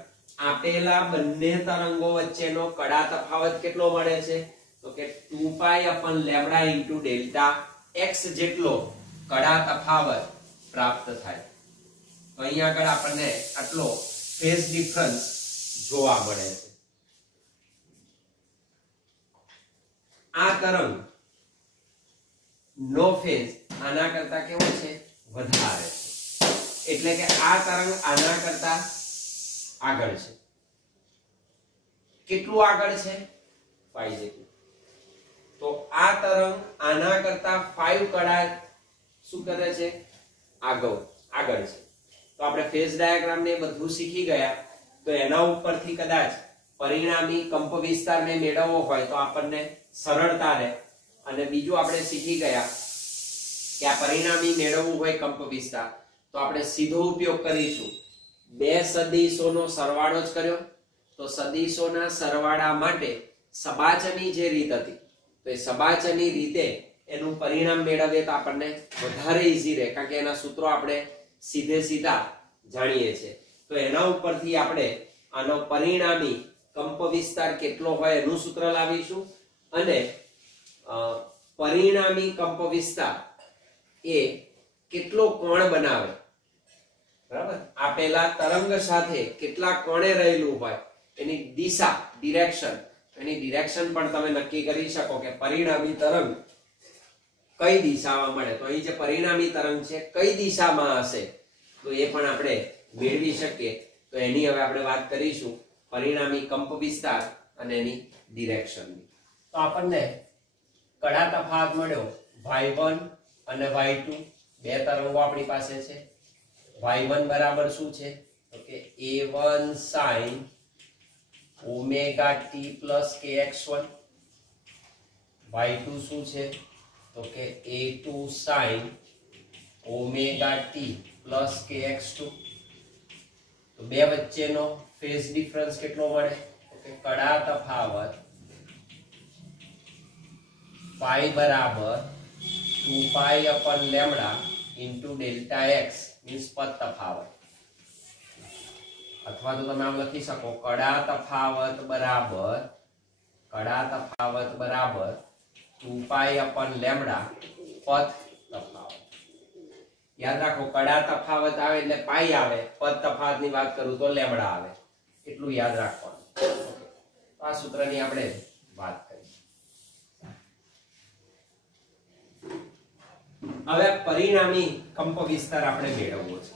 આપેલા બંને તરંગો વચ્ચેનો કડા તફાવત કેટલો મળે છે? તો કે 2 પાઈ અપન લેમ્ડા ઇન્ટુ ડેલ્ટા x જેટલો કડા તફાવત પ્રાપ્ત થાય. તો અહીંયા આગળ આપણને આટલો ફેઝ ડિફરન્સ જોવા મળે છે. આ તરંગ નો ફેઝ આના કરતા કેવો છે? વધારે છે. એટલે કે આ તરંગ આના કરતા આગળ છે. કેટલું આગળ છે? 5 જેટલું. તો આ તરંગ આના કરતા 5 કડા શું કરે છે? આગળ છે. તો આપણે ફેઝ ડાયાગ્રામ ને બધું શીખી ગયા. તો એના ઉપરથી કદાચ પરિણામી કંપવિસ્તારને મેળવવો હોય તો આપણને સરળતા રહે. અને બીજું આપણે શીખી ગયા કે આ પરિણામી મેળવવું હોય કંપવિસ્તાર તો આપણે સીધો ઉપયોગ કરીશું. બે સદિશોનો સરવાળો જ કર્યો તો સદિશોના સરવાળા માટે સબાચની જે રીત હતી તો એ સબાચની રીતે એનું પરિણામ મેળવીએ તો આપણને વધારે ઈઝી રહે, કારણ કે એના સૂત્રો આપણે સીધા જાણીએ છીએ. તો એના ઉપરથી આપણે આનો પરિણામી કંપવિસ્તાર કેટલો હોય એનું સૂત્ર લાવીશું અને પરિણામી કંપવિસ્તાર એ કેટલો કોણ બનાવે, બરાબર, આપેલા તરંગ સાથે કેટલા કોણે રહેલું હોય એની દિશા, ડિરેક્શન, એની ડિરેક્શન પણ તમે નક્કી કરી શકો કે પરિણામી તરંગ કઈ દિશામાં મળે. તો અહીં જે પરિણામી તરંગ છે કઈ દિશામાં હશે તો એ પણ આપણે મેળવી શકીએ. તો એની હવે આપણે વાત કરીશું, પરિણામી કંપવિસ્તાર અને એની ડિરેક્શનની. તો આપણને કડા તફાવત મળ્યો y1 અને y2, બે તરંગો આપણી પાસે છે. y1 બરાબર શું છે? તો કે a1 sin omega t plus kx1. y2 શું છે? તો કે a2 sin omega t plus kx2. તો બે વચ્ચેનો ફેઝ ડિફરન્સ કેટલો મળે? તો કે કડા તફાવત પાઈ બરાબર 2 પાઈ અપન lambda into delta x means પદ તફાવત. અથવા તો તમે આમ લખી શકો કડા તફાવત બરાબર 2 પાઈ અપન લેમ્ડા પદ તફાવત. યાદ રાખો, કડા તફાવત આવે એટલે પાઈ આવે, પદ તફાવતની વાત કરું તો લેમ્ડા આવે. એટલું યાદ રાખવાનું. આ સૂત્રની આપણે વાત કરી. હવે પરિણામી કંપવિસ્તાર આપણે મેળવવો છે.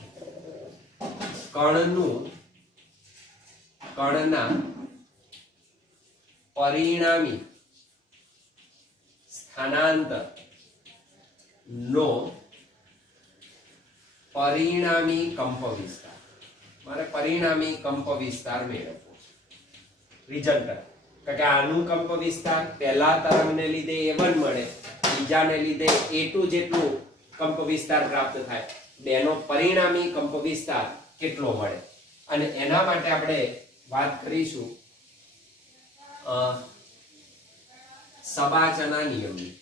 કણના પરિણામી સ્થાનાંતર નો પરિણામી કંપવિસ્તાર. મારે પરિણામી કંપવિસ્તાર મેળવવો છે. રિઝલ્ટ કે આનું કંપવિસ્તાર પહેલા તરંગને લીધે a1 મળે, બીજાને લીધે a2 જેટલું કંપવિસ્તાર પ્રાપ્ત થાય. બેનો પરિણામી કંપવિસ્તાર કેટલો મળે અને એના માટે આપણે વાત કરીશું સબાચના નિયમની.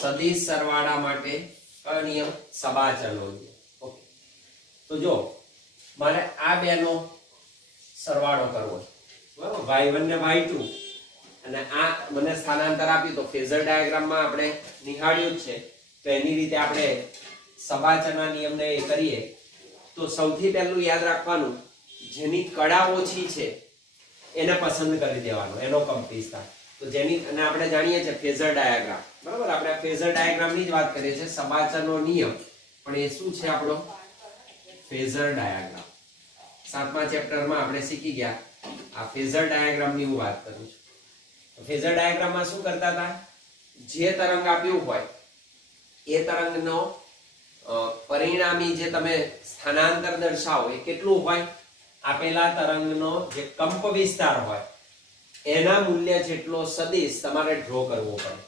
સદિશ સરવાળા માટે કયો નિયમ? સબાચનો નિયમ. ઓકે, તો જો મારે આ બેનો સરવાળો કરવો છે, બરાબર, y1 ને y2, અને આ મને સ્થાનાંતર આપ્યું તો ફેઝર ડાયાગ્રામમાં આપણે નિહાળ્યું જ છે. તો એની રીતે આપણે સબાચના નિયમને એ કરીએ તો સૌથી પહેલું યાદ રાખવાનું, જેની કડા ઓછી છે એને પસંદ કરી દેવાનો, એનો કંપવિસ્તાર. તો જેની, અને આપણે જાણીએ છીએ ફેઝર ડાયાગ્રામ, બરાબર, આપણે ફેઝર ડાયાગ્રામની જ વાત કરીએ છીએ. સબાચનો નિયમ પણ એ શું છે? આપણો ફેઝર ડાયાગ્રામ. 7મા ચેપ્ટરમાં આપણે શીખી ગયા. આ ફેઝર ડાયાગ્રામની હું વાત કરું છું. ફેઝર ડાયાગ્રામમાં શું કરતા હતા? જે તરંગ આપ્યું હોય એ તરંગનો પરિણામી જે તમે સ્થાનાંતર દર્શાવો એ કેટલું હોય? આપેલા તરંગનો જે કંપવિસ્તાર હોય એના મૂલ્ય જેટલો સદિશ તમારે ડ્રો કરવો પડે.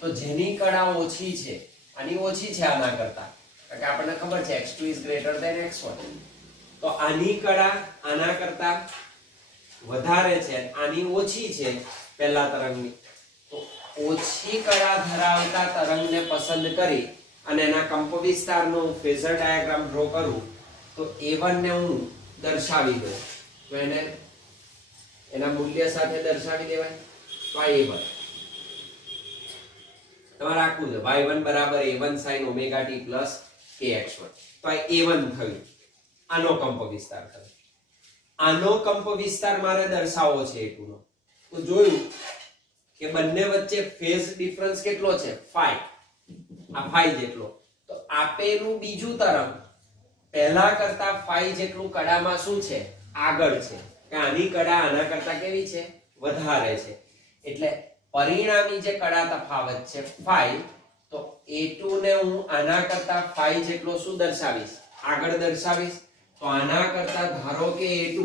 તો જેની કડા ઓછી છે, આની ઓછી છે આના કરતા, કારણ કે આપણને ખબર છે x2 is greater than x1. તો આની કડા આના કરતા વધારે છે, આની ઓછી છે પહેલા તરંગની. તો ઓછી કડા ધરાવતા તરંગને પસંદ કરી અને એના કંપવિસ્તારનો ફેઝર ડાયાગ્રામ ડ્રો કરું તો a1 ને હું દર્શાવી દઉં. તો એને એના મૂલ્ય સાથે દર્શાવી દેવાય. તો આ a1 તમારે આખું છે y1 બરાબર a1 sin omega t plus kx1. તો આ a1 થયું. આનો કંપ વિસ્તાર થયો. આનો કંપ વિસ્તાર મારે દર્શાવવો છે a2 નો. તો જોયું કે બંને વચ્ચે ફેઝ ડિફરન્સ કેટલો છે phi. આ phi જેટલો. તો આપેલું બીજું તરંગ પહેલા કરતા phi જેટલું કડામાં શું છે આગળ છે કે આની કડા આના કરતા કેવી છે વધારે છે. એટલે પરિણામી જે કડા તફાવત છે phi, તો a2 ને હું આના કરતા phi જેટલો શું દર્શાવીશ આગળ દર્શાવીશ. તો આના કરતા ધારો કે a2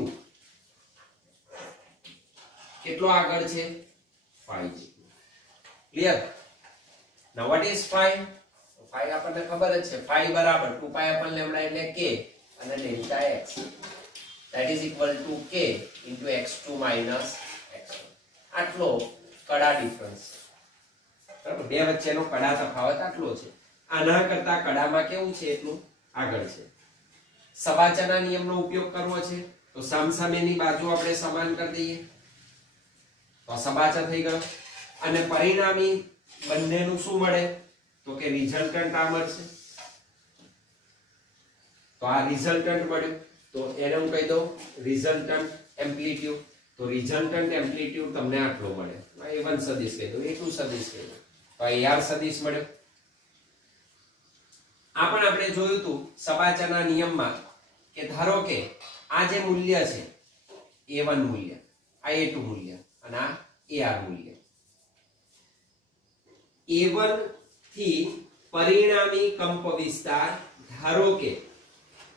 કેટલો આગળ છે phi જેટલો. Clear? now what is phi? phi આપણને ખબર જ છે phi બરાબર 2 pi upon lambda એટલે k અને delta x, that is equal to k into x2 minus x1. આટલો કડા ડિફરન્સ. બરાબર, બે વચ્ચેનો કડા તફાવત આટલો છે. આના કરતા કડામાં કેવું છે એટલું આગળ છે. સબાચાના નિયમનો ઉપયોગ કરવો છે તો સામસામેની બાજુ આપણે સમાન કરી દઈએ તો સબાચા થઈ ગયો. અને પરિણામી બંનેનું શું મળે તો કે રિઝલ્ટન્ટ આ મળશે. તો આ રિઝલ્ટન્ટ મળ્યું. તો એને હું કહી દઉં રિઝલ્ટન્ટ એમ્પ્લિટ્યુડ. તો રિઝલ્ટન્ટ એમ્પ્લિટ્યુડ તમને આટલો મળે. a1 સદિશ કહી દઉં, a2 સદિશ કહી દઉં. તો આ ar સદિશ મળ્યો. આ પણ આપણે જોયું હતું સબાચાના નિયમમાં કે ધારો કે આ જે મૂલ્ય છે a1 મૂલ્ય, આ a2 મૂલ્ય અને આ ar મૂલ્ય. a1 થી પરિણામી કંપ વિસ્તાર ધારો કે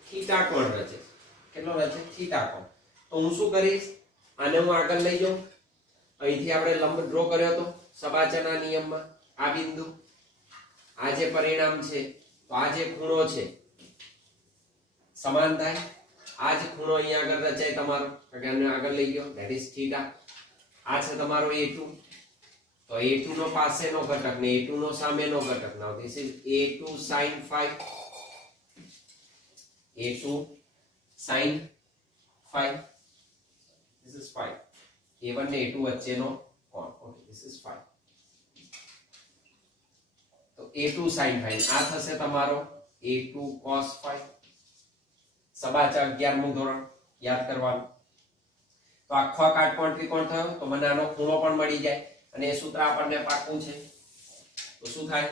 થીટા કોણ રચે. કેટલો રચે? થીટા કોણ. તો હું શું કરીશ, આને હું આગળ લઈ જાઉં. અહીંથી આપણે લંબ ડ્રો કર્યો હતો સબાચાના નિયમમાં. આ બિંદુ, આ જે પરિણામ છે, તો આ જે ખૂણો છે સમાન થાય. આ જ ખૂણો અહીંયા આગળ રચાય તમારો, કે આને આગળ લઈ ગયો, ધેટ ઇઝ થીટા. આ છે તમારો a2. તો a2 નો પાસેનો ઘટક ને a2 નો સામેનો ઘટક. Now this is a2 sin phi, a2 sin phi, this is phi. a1 ને a2 વચ્ચેનો કોણ. Okay, this is phi. તો a2 sin phi આ થશે તમારો a2 cos phi. સબાચા 11મું ધોરણ યાદ કરવાનું. તો આખો કાટકોણ ત્રિકોણ થયો. તો મને આનો ખૂણો પણ મળી જાય અને એ સૂત્ર આપણને પાક્કું છે. તો શું થાય,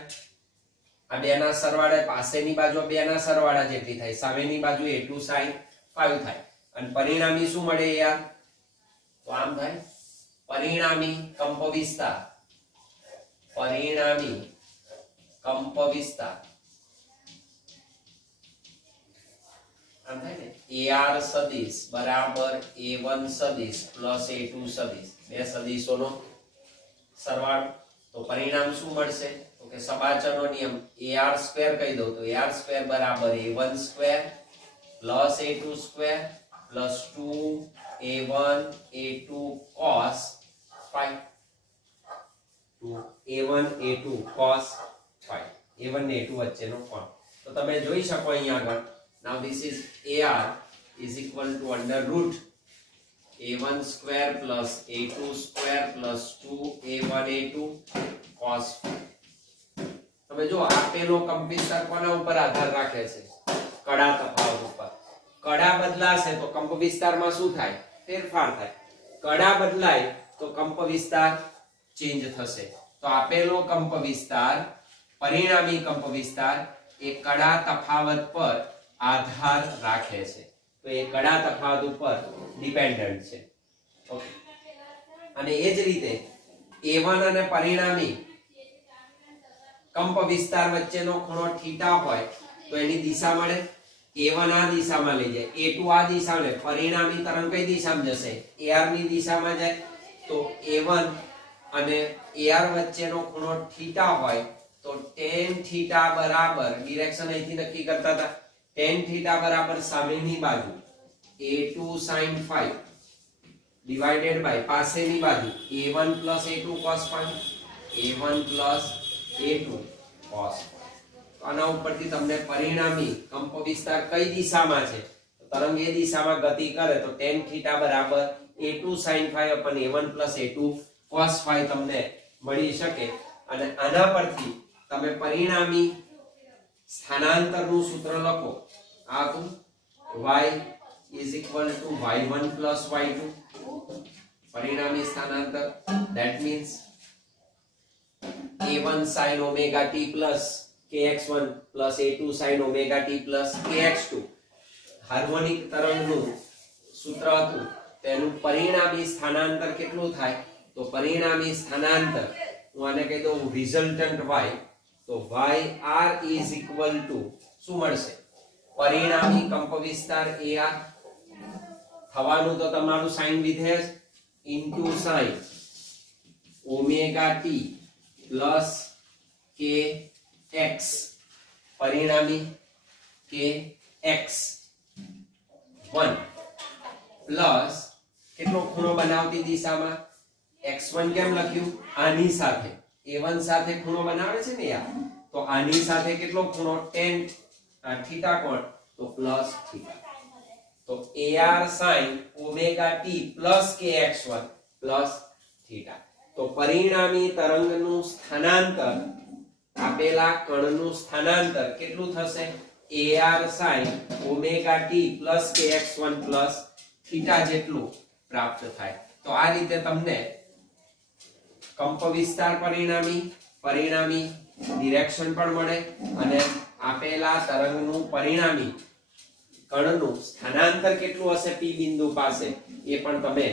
આ બે ના સરવાળે પાસેની બાજુ બે ના સરવાળા જેટલી થાય, સામેની બાજુ a2 sin phi થાય. અને પરિણામી શું મળે યાર? તો આમ થાય પરિણામી કંપ વિસ્તાર, પરિણામી કંપ વિસ્તાર આમ થાય ને ar સદિશ બરાબર a1 સદિશ પ્લસ a2 સદિશ, બે સદિશોનો સરવાળો. તો પરિણામ શું મળશે તો કે સબાચરનો નિયમ ar સ્ક્વેર કહી દઉં તો ar સ્ક્વેર બરાબર a1 square plus a2 square plus 2a1 a2 cos phi. 2a1 a2 cos phi, a1 ને a2 વચ્ચેનો કોણ. તો તમે જોઈ શકો અહીંયા આગળ. now this is ar is equal to under root a1 square plus a2 square plus 2a1 a2 cos phi. તમે જો આપેલો કંપ વિસ્તાર કોના ઉપર આધાર રાખે છે? કડા તફાવત ઉપર. કડા બદલાશે તો કંપ વિસ્તારમાં શું થાય? ફેરફાર થાય. કડા બદલાય તો કંપ વિસ્તાર ચેન્જ થશે. તો આપેલો કંપ વિસ્તાર, પરિણામી કંપ વિસ્તાર એ કડા તફાવત પર આધાર રાખે છે. તો એ કડા તફાવત ઉપર ડિપેન્ડન્ટ છે. ઓકે. અને એ જ રીતે a1 અને પરિણામી કંપ વિસ્તાર વચ્ચેનો ખૂણો થીટા હોય તો એની દિશા મળે. a1 આ દિશામાં લઈ જાય, a2 આ દિશામાં લે. પરિણામી તરંગ કઈ દિશામાં જશે? ar ની દિશામાં જાય. તો a1 અને ar વચ્ચેનો ખૂણો થીટા હોય તો tan થીટા બરાબર, ડિરેક્શન અહીંથી નક્કી કરતા હતા, tan થીટા બરાબર સામેની બાજુ a2 sin phi divided by પાસેની બાજુ a1 plus a2 cos phi, a1 plus a2 cos phi. તો આના ઉપરથી તમને પરિણામી કંપ વિસ્તાર કઈ દિશામાં છે, તરંગ એ દિશામાં ગતિ કરે તો tan થીટા બરાબર a2 sin phi upon a1 plus a2 cos phi તમને મળી શકે અને આના પરથી તમે પરિણામી સ્થાનાંતરનું સૂત્ર લખો આ તો y is equal to y1 plus y2 પરિણામી સ્થાનાંતર that means a1 sin omega t plus kx1 plus a2 sin omega t plus kx2 harmonic તરંગનું સૂત્ર હતું તેનું પરિણામી સ્થાનાંતર કેટલું થાય તો પરિણામી સ્થાનાંતર હું આને કહી દઉં રિઝલ્ટન્ટ y તો yr is equal to શું મળશે પરિણામી કંપવિસ્તાર ar થવાનું તો તમારું sin વિધેય into sin omega t plus kx પરિણામી kx1 પ્લસ કેટલો ખૂણો બનાવતી દિશામાં x1 કેમ લખ્યું આની સાથે a1 સાથે ખૂણો બનાવે છે ને યાર તો આની સાથે કેટલો ખૂણો tan થીટા કોણ તો પ્લસ થીટા તો ar sin omega t plus kx1 plus theta તો પરિણામી તરંગનું સ્થાનાંતર આપેલા કણનું સ્થાનાંતર કેટલું થશે ar sin omega t plus kx1 plus theta જેટલું પ્રાપ્ત થાય તો આ રીતે તમને કંપવિસ્તાર પરિણામી ડિરેક્શન પણ મળે અને આપેલા તરંગનું પરિણામી કણનું સ્થાનાંતર કેટલું હશે p બિંદુ પાસે એ પણ તમે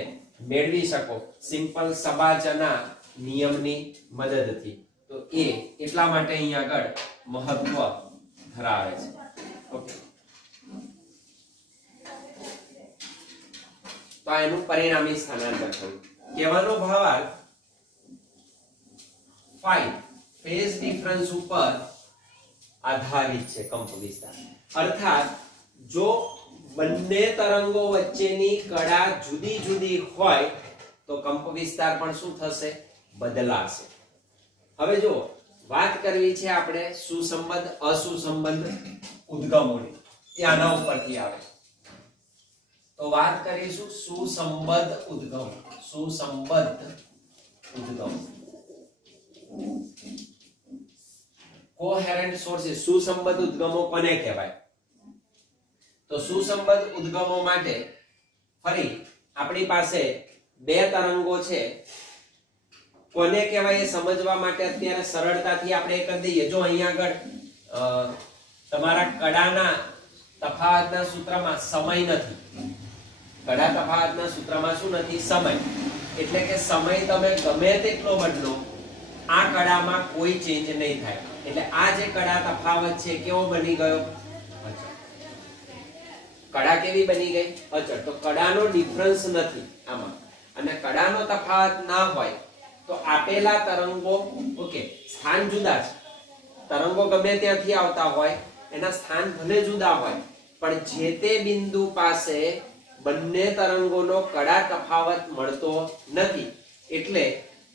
મેળવી શકો સિમ્પલ સબાચના નિયમની મદદથી તો એ એટલા માટે અહીં આગળ મહત્વ ધરાવે છે ઓકે તો એનું પરિણામી સ્થાનાંતર થયું કહેવાનો ભાવાર્થ phi ફેઝ ડિફરન્સ ઉપર આધારિત છે કંપવિસ્તાર અર્થાત જો બંને તરંગો વચ્ચેની કડા જુદી જુદી હોય તો કંપવિસ્તાર પણ શું થશે બદલાશે હવે જો વાત કરવી છે આપણે સુસંબદ્ધ અસુસંબદ્ધ ઉદ્ગમોની એ આના ઉપરથી આવે તો વાત કરીશું સુસંબદ્ધ ઉદ્ગમ કોહેરન્ટ સોર્સિસ સુસંબદ્ધ ઉદ્ગમો કોને કહેવાય તો સુસંબદ્ધ ઉદ્ગમો માટે ફરી આપણી પાસે બે તરંગો છે કોને કહેવાય એ સમજવા માટે અત્યારે સરળતાથી આપણે એ કરી દઈએ જો અહીંયા આગળ તમારા કડાના તફાવતના સૂત્રમાં સમય નથી કડા તફાવતના સૂત્રમાં શું નથી સમય એટલે કે સમય તમે ગમે તેટલો બદલો આ કડામાં કોઈ ચેન્જ નહીં થાય એટલે આ જે કડા તફાવત છે કેવો બની ગયો કડા કેવી બની ગઈ અચળ તો કડાનો ડિફરન્સ નથી આમાં અને કડાનો તફાવત ના હોય તો આપેલા તરંગો ઓકે સ્થાન જુદા છે તરંગો ગમે ત્યાંથી આવતા હોય એના સ્થાન ભલે જુદા હોય પણ જે તે બિંદુ પાસે બંને તરંગોનો કડા તફાવત મળતો નથી એટલે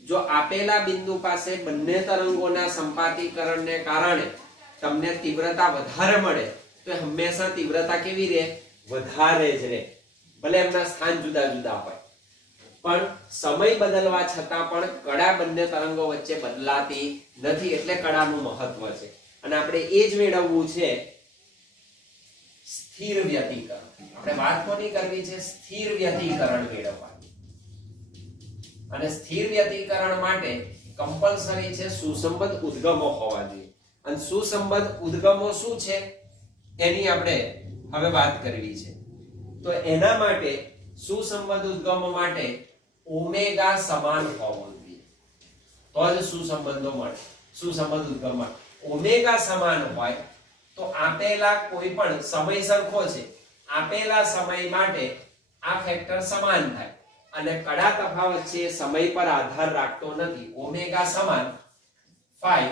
જો આપેલા બિંદુ પાસે બંને તરંગોના સંપાતીકરણને કારણે તમને તીવ્રતા વધારે મળે તો હંમેશા તીવ્રતા કેવી રહે વધારે જ રહે ભલે એમના સ્થાન જુદા જુદા હોય પણ સમય બદલવા છતાં પણ કડા બંને તરંગો વચ્ચે બદલાતી નથી એટલે કડાનું મહત્વ છે અને આપણે એ જ મેળવવું છે સ્થિર વ્યતિકરણ આપણે વાત કોની કરવી છે સ્થિર વ્યતિકરણ મેળવવાની અને સ્થિર વ્યતિકરણ માટે કમ્પલસરી છે સુસંબદ્ધ ઉદ્ગમો હોવા જોઈએ અને સુસંબદ્ધ ઉદ્ગમો શું છે એની આપણે હવે વાત કરવી છે તો એના માટે સુસંબદ્ધ ઉદ્ગમો માટે ઓમેગા સમાન હોવો જોઈએ તો જ સુસંબંધો મળે સુસંબદ્ધ ઉદ્ગમ મળે ઓમેગા સમાન હોય તો આપેલા કોઈ પણ સમય સરખો છે આપેલા સમય માટે આ ફેક્ટર સમાન થાય અને કડા તફાવત છે સમય પર આધાર રાખતો નથી ઓમેગા સમાન phi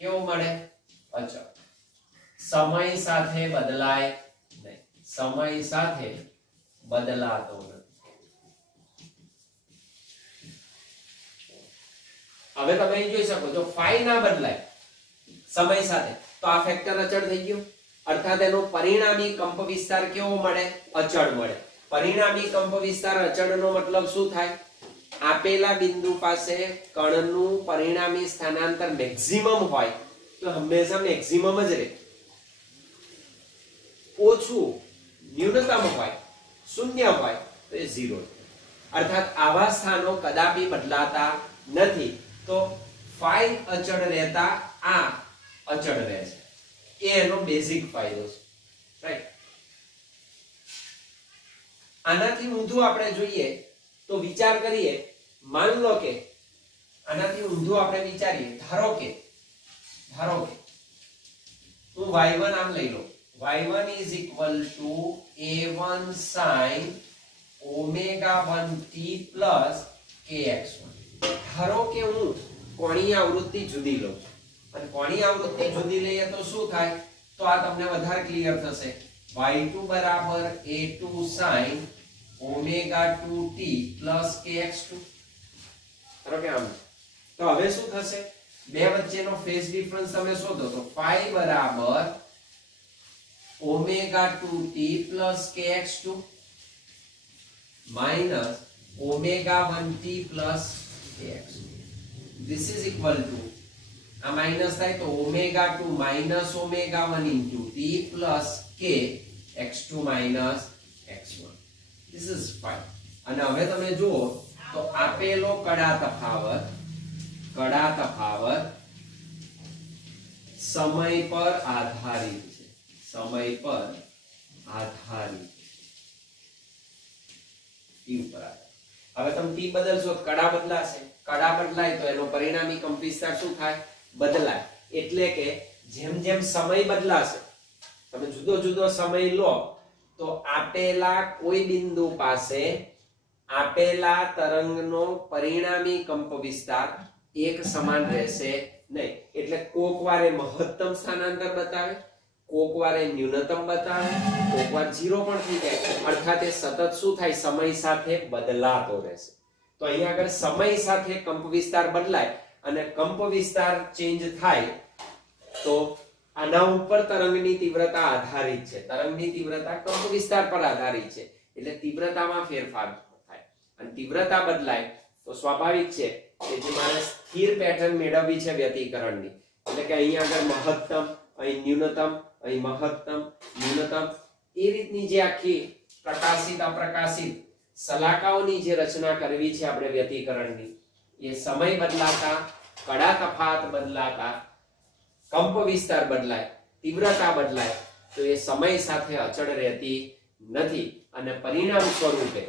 કેવો મળે અચળ સમય સાથે બદલાય નહીં સમય સાથે બદલાતો નથી હવે તમે અહીં જોઈ શકો છો phi ના બદલાય સમય સાથે તો આ ફેક્ટર અચળ થઈ ગયો અર્થાત એનો પરિણામી કંપવિસ્તાર કેવો મળે અચળ મળે પરિણામી કંપ વિસ્તાર અચળનો મતલબ શું થાય? આપેલા બિંદુ પાસે કણનું પરિણામી સ્થાનાંતર મેક્સિમમ હોય તો હંમેશા મેક્સિમમ જ રહે, ઓછું ન્યૂનતમ હોય, શૂન્ય હોય તો એ 0, અર્થાત આવા સ્થાનો કદાપી બદલાતા નથી. તો phi અચળ રહેતા આ અચળ રહે છે, એ એનો બેઝિક ફાયદો છે, રાઈટ. આનાથી ઊંધું આપણે જોઈએ તો વિચાર કરીએ, માન લો કે આનાથી ઊંધું આપણે વિચારીએ, ધારો કે હું y1 આમ લઈ લો, y1 is equal to a1 sin omega 1t plus kx1. ધારો કે હું કોણીય આવૃત્તિ જુદી લઉં અને કોણીય આવૃત્તિ જુદી લઈએ તો શું થાય? તો આ તમને વધારે ક્લિયર થશે. y2 બરાબર a2 sin omega 2t plus kx2. ધારો કે આમ, તો હવે શું થશે? બે વચ્ચેનો ફેઝ ડિફરન્સ તમે શોધો તો phi બરાબર omega 2t plus kx2 minus omega 1t plus kx2. This is equal to, આ માઈનસ થાય તો omega 2 minus omega 1 into t plus k x2 minus x1. This is fine. અને હવે તમે જુઓ તો આપેલો કડા તફાવત સમય પર આધારિત છે, સમય પર આધારિત, t ઉપર આધારિત. હવે તમે t બદલશો તો કડા બદલાશે, કડા બદલાય તો એનો પરિણામી કંપ વિસ્તાર શું થાય? બદલાય. એટલે કે જેમ જેમ સમય બદલાશે, તમે જુદો જુદો સમય લો તો આપેલા કોઈ બિંદુ પાસે આપેલા તરંગનો પરિણામી કંપ વિસ્તાર એક સમાન રહેશે નહીં. એટલે કોક વારે મહત્તમ સ્થાનાંતર બતાવે, કોક વારે ન્યૂનતમ બતાવે, કોક વાર 0 પણ થઈ જાય. અર્થાત એ સતત શું થાય? સમય સાથે બદલાતો રહેશે. તો અહીંયા આગળ સમય સાથે કંપ વિસ્તાર બદલાય અને કંપ વિસ્તાર ચેન્જ થાય તો આના ઉપર તરંગની તીવ્રતા આધારિત છે, તરંગની તીવ્રતા કંપ વિસ્તાર પર આધારિત છે. એટલે તીવ્રતામાં ફેરફાર થાય અને તીવ્રતા બદલાય તો સ્વાભાવિક છે કે જે મારે સ્થિર પેટર્ન મેળવવી છે વ્યતિકરણની, એટલે કે અહીંયા આગળ મહત્તમ, અહીં ન્યૂનતમ, અહીં મહત્તમ, ન્યૂનતમ, એ રીતની જે આખી પ્રકાશિત અપ્રકાશિત સલાકાઓની જે રચના કરવી છે આપણે વ્યતિકરણની, એ સમય બદલાતા, કડા તફાવત બદલાતા, કંપ વિસ્તાર બદલાય, તીવ્રતા બદલાય તો એ સમય સાથે અચળ રહેતી નથી અને પરિણામ સ્વરૂપે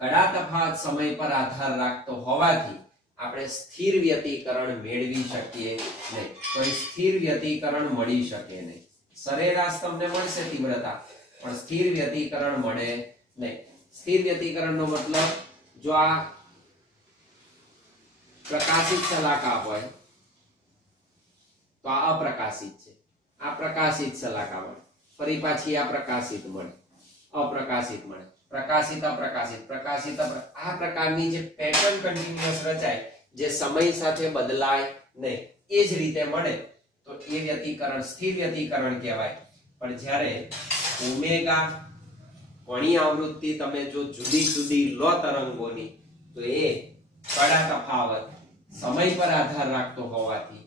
કડા તફાવત સમય પર આધાર રાખતો હોવાથી આપણે સ્થિર વ્યતિકરણ મેળવી શકીએ નહીં. તો એ સ્થિર વ્યતિકરણ મળી શકે નહીં. સરેરાશ તમને મળશે તીવ્રતા, પણ સ્થિર વ્યતિકરણ મળે નહીં. સ્થિર વ્યતિકરણનો મતલબ, જો આ પ્રકાશિત સલાકા હોય તો આ અપ્રકાશિત છે, આ પ્રકાશિત સલાકા મળે, ફરી પાછી આ પ્રકાશિત મળે, અપ્રકાશિત મળે, પ્રકાશિત અપ્રકાશિત, પ્રકાશિત આ પ્રકારની જે પેટર્ન કન્ટિન્યુઅસ રચાય, જે સમય સાથે બદલાય નહીં, એ જ રીતે મળે તો એ વ્યતિકરણ સ્થિર વ્યતિકરણ કહેવાય. પણ જ્યારે ઓમેગા કોણીય આવૃત્તિ તમે જો જુદી જુદી લો તરંગોની તો એ કડા તફાવત સમય પર આધાર રાખતો હોવાથી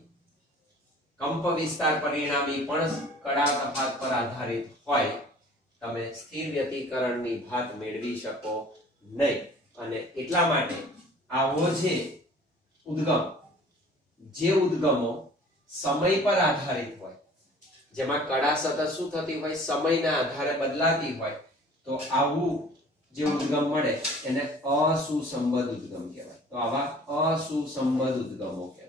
કંપ વિસ્તાર પરિણામી પણ કડા તફાવત પર આધારિત હોય, તમે સ્થિર વ્યતિકરણની ભાત મેળવી શકો નહીં. અને એટલા માટે આવો જે ઉદ્ગમો સમય પર આધારિત હોય, જેમાં કડા સતત શું થતી હોય? સમયના આધારે બદલાતી હોય, તો આવું જે ઉદ્ગમ મળે એને અસુસંબદ્ધ ઉદ્ગમ કહેવાય. તો આવા અસુસંબદ્ધ ઉદ્ગમો કહેવાય.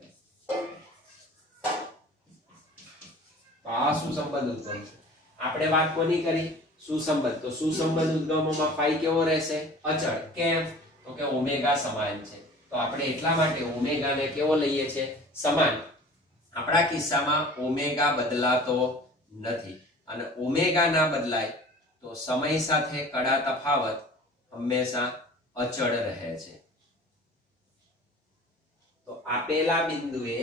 તો આ સુસંબદ્ધ ઉદ્ગમ છે. આપણે વાત કોની કરી? સુસંબદ્ધ. તો સુસંબદ્ધ ઉદ્ગમોમાં phi કેવો રહેશે? અચળ. કેમ? તો કે ઓમેગા સમાન છે. તો આપણે એટલા માટે ઓમેગા ને કેવો લઈએ છે? સમાન. આપણા કિસ્સામાં ઓમેગા બદલાતો નથી અને ઓમેગા ના બદલાય તો સમય સાથે કડા તફાવત હંમેશા અચળ રહે છે. તો આપેલા બિંદુએ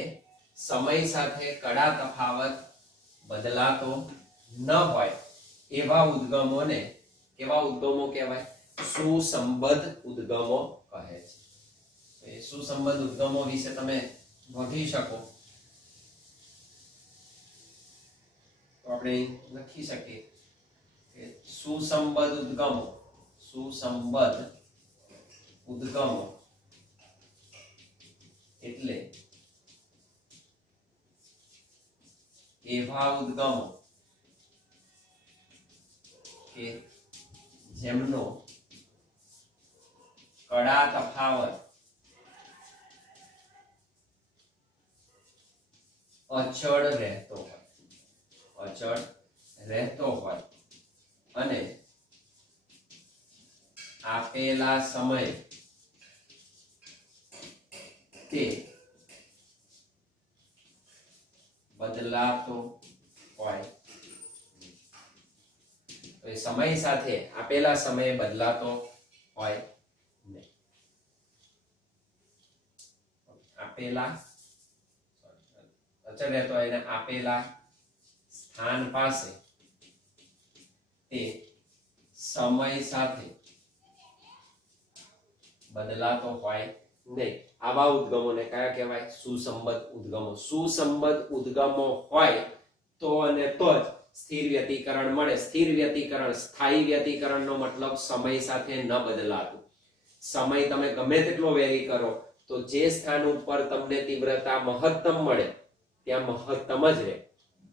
સમય સાથે કડા તફાવત બદલાતો ન હોય એવા ઉદ્ગમોને કેવા ઉદ્ગમો કહેવાય? સુસંબદ્ધ ઉદ્ગમો કહે છે. એ સુસંબદ્ધ ઉદ્ગમો વિશે તમે નોંધી શકો તો આપણે લખી શકીએ કે સુસંબદ્ધ ઉદ્ગમો એટલે એવા ઉદ્ગમો કે જેમનો કડા તફાવત અચળ રહેતો હોય અને આપેલા સમય તે બદલાતો હોય. તો એ સમય સાથે આપેલા સમયે બદલાતો હોય નહીં. આપેલા અચળ રહેતો હોય અને આપેલા સ્થાન પાસે તે સમય સાથે બદલાતો હોય નહીં. આવા ઉદ્ગમોને કયા કહેવાય? સુસંબદ્ધ ઉદ્ગમો. સુસંબદ્ધ ઉદ્ગમો હોય તો અને તો જ સ્થિર વ્યતિકરણ મળે. સ્થિર વ્યતિકરણ, સ્થાયી વ્યતિકરણનો મતલબ સમય સાથે ન બદલાતું. સમય તમે ગમે તેટલો વેરી કરો તો જે સ્થાન ઉપર તમને તીવ્રતા મહત્તમ મળે ત્યાં મહત્તમ જ રહે.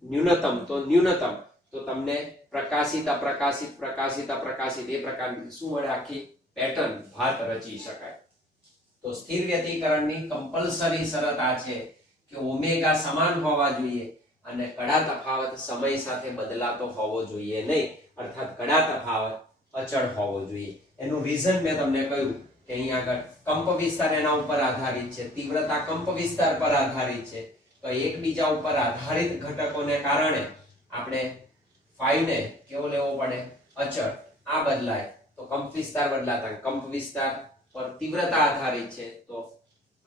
ન્યૂનતમ તો ન્યૂનતમ. તો તમને પ્રકાશિત અપ્રકાશિત પ્રકાશિત અપ્રકાશિત એ પ્રકારની શું મળે? આખી પેટર્ન ભાત રચી શકાય. તો સ્થિર વ્યતિકરણની કમ્પલસરી શરત આ છે કે ઓમેગા સમાન હોવા જોઈએ અને કડા તફાવત સમય સાથે બદલાતો હોવો જોઈએ નહીં. અર્થાત કડા તફાવત અચળ હોવો જોઈએ. એનું રીઝન મેં તમને કહ્યું કે અહીં આગળ કંપ વિસ્તાર એના ઉપર આધારિત છે, તીવ્રતા કંપ વિસ્તાર પર આધારિત છે. તો એકબીજા ઉપર આધારિત ઘટકોને કારણે આપણે ફાઈ ને કેવો લેવો પડે? અચળ. આ બદલાય તો કંપ વિસ્તાર બદલાતા, કંપ વિસ્તાર પર તીવ્રતા આધારિત છે તો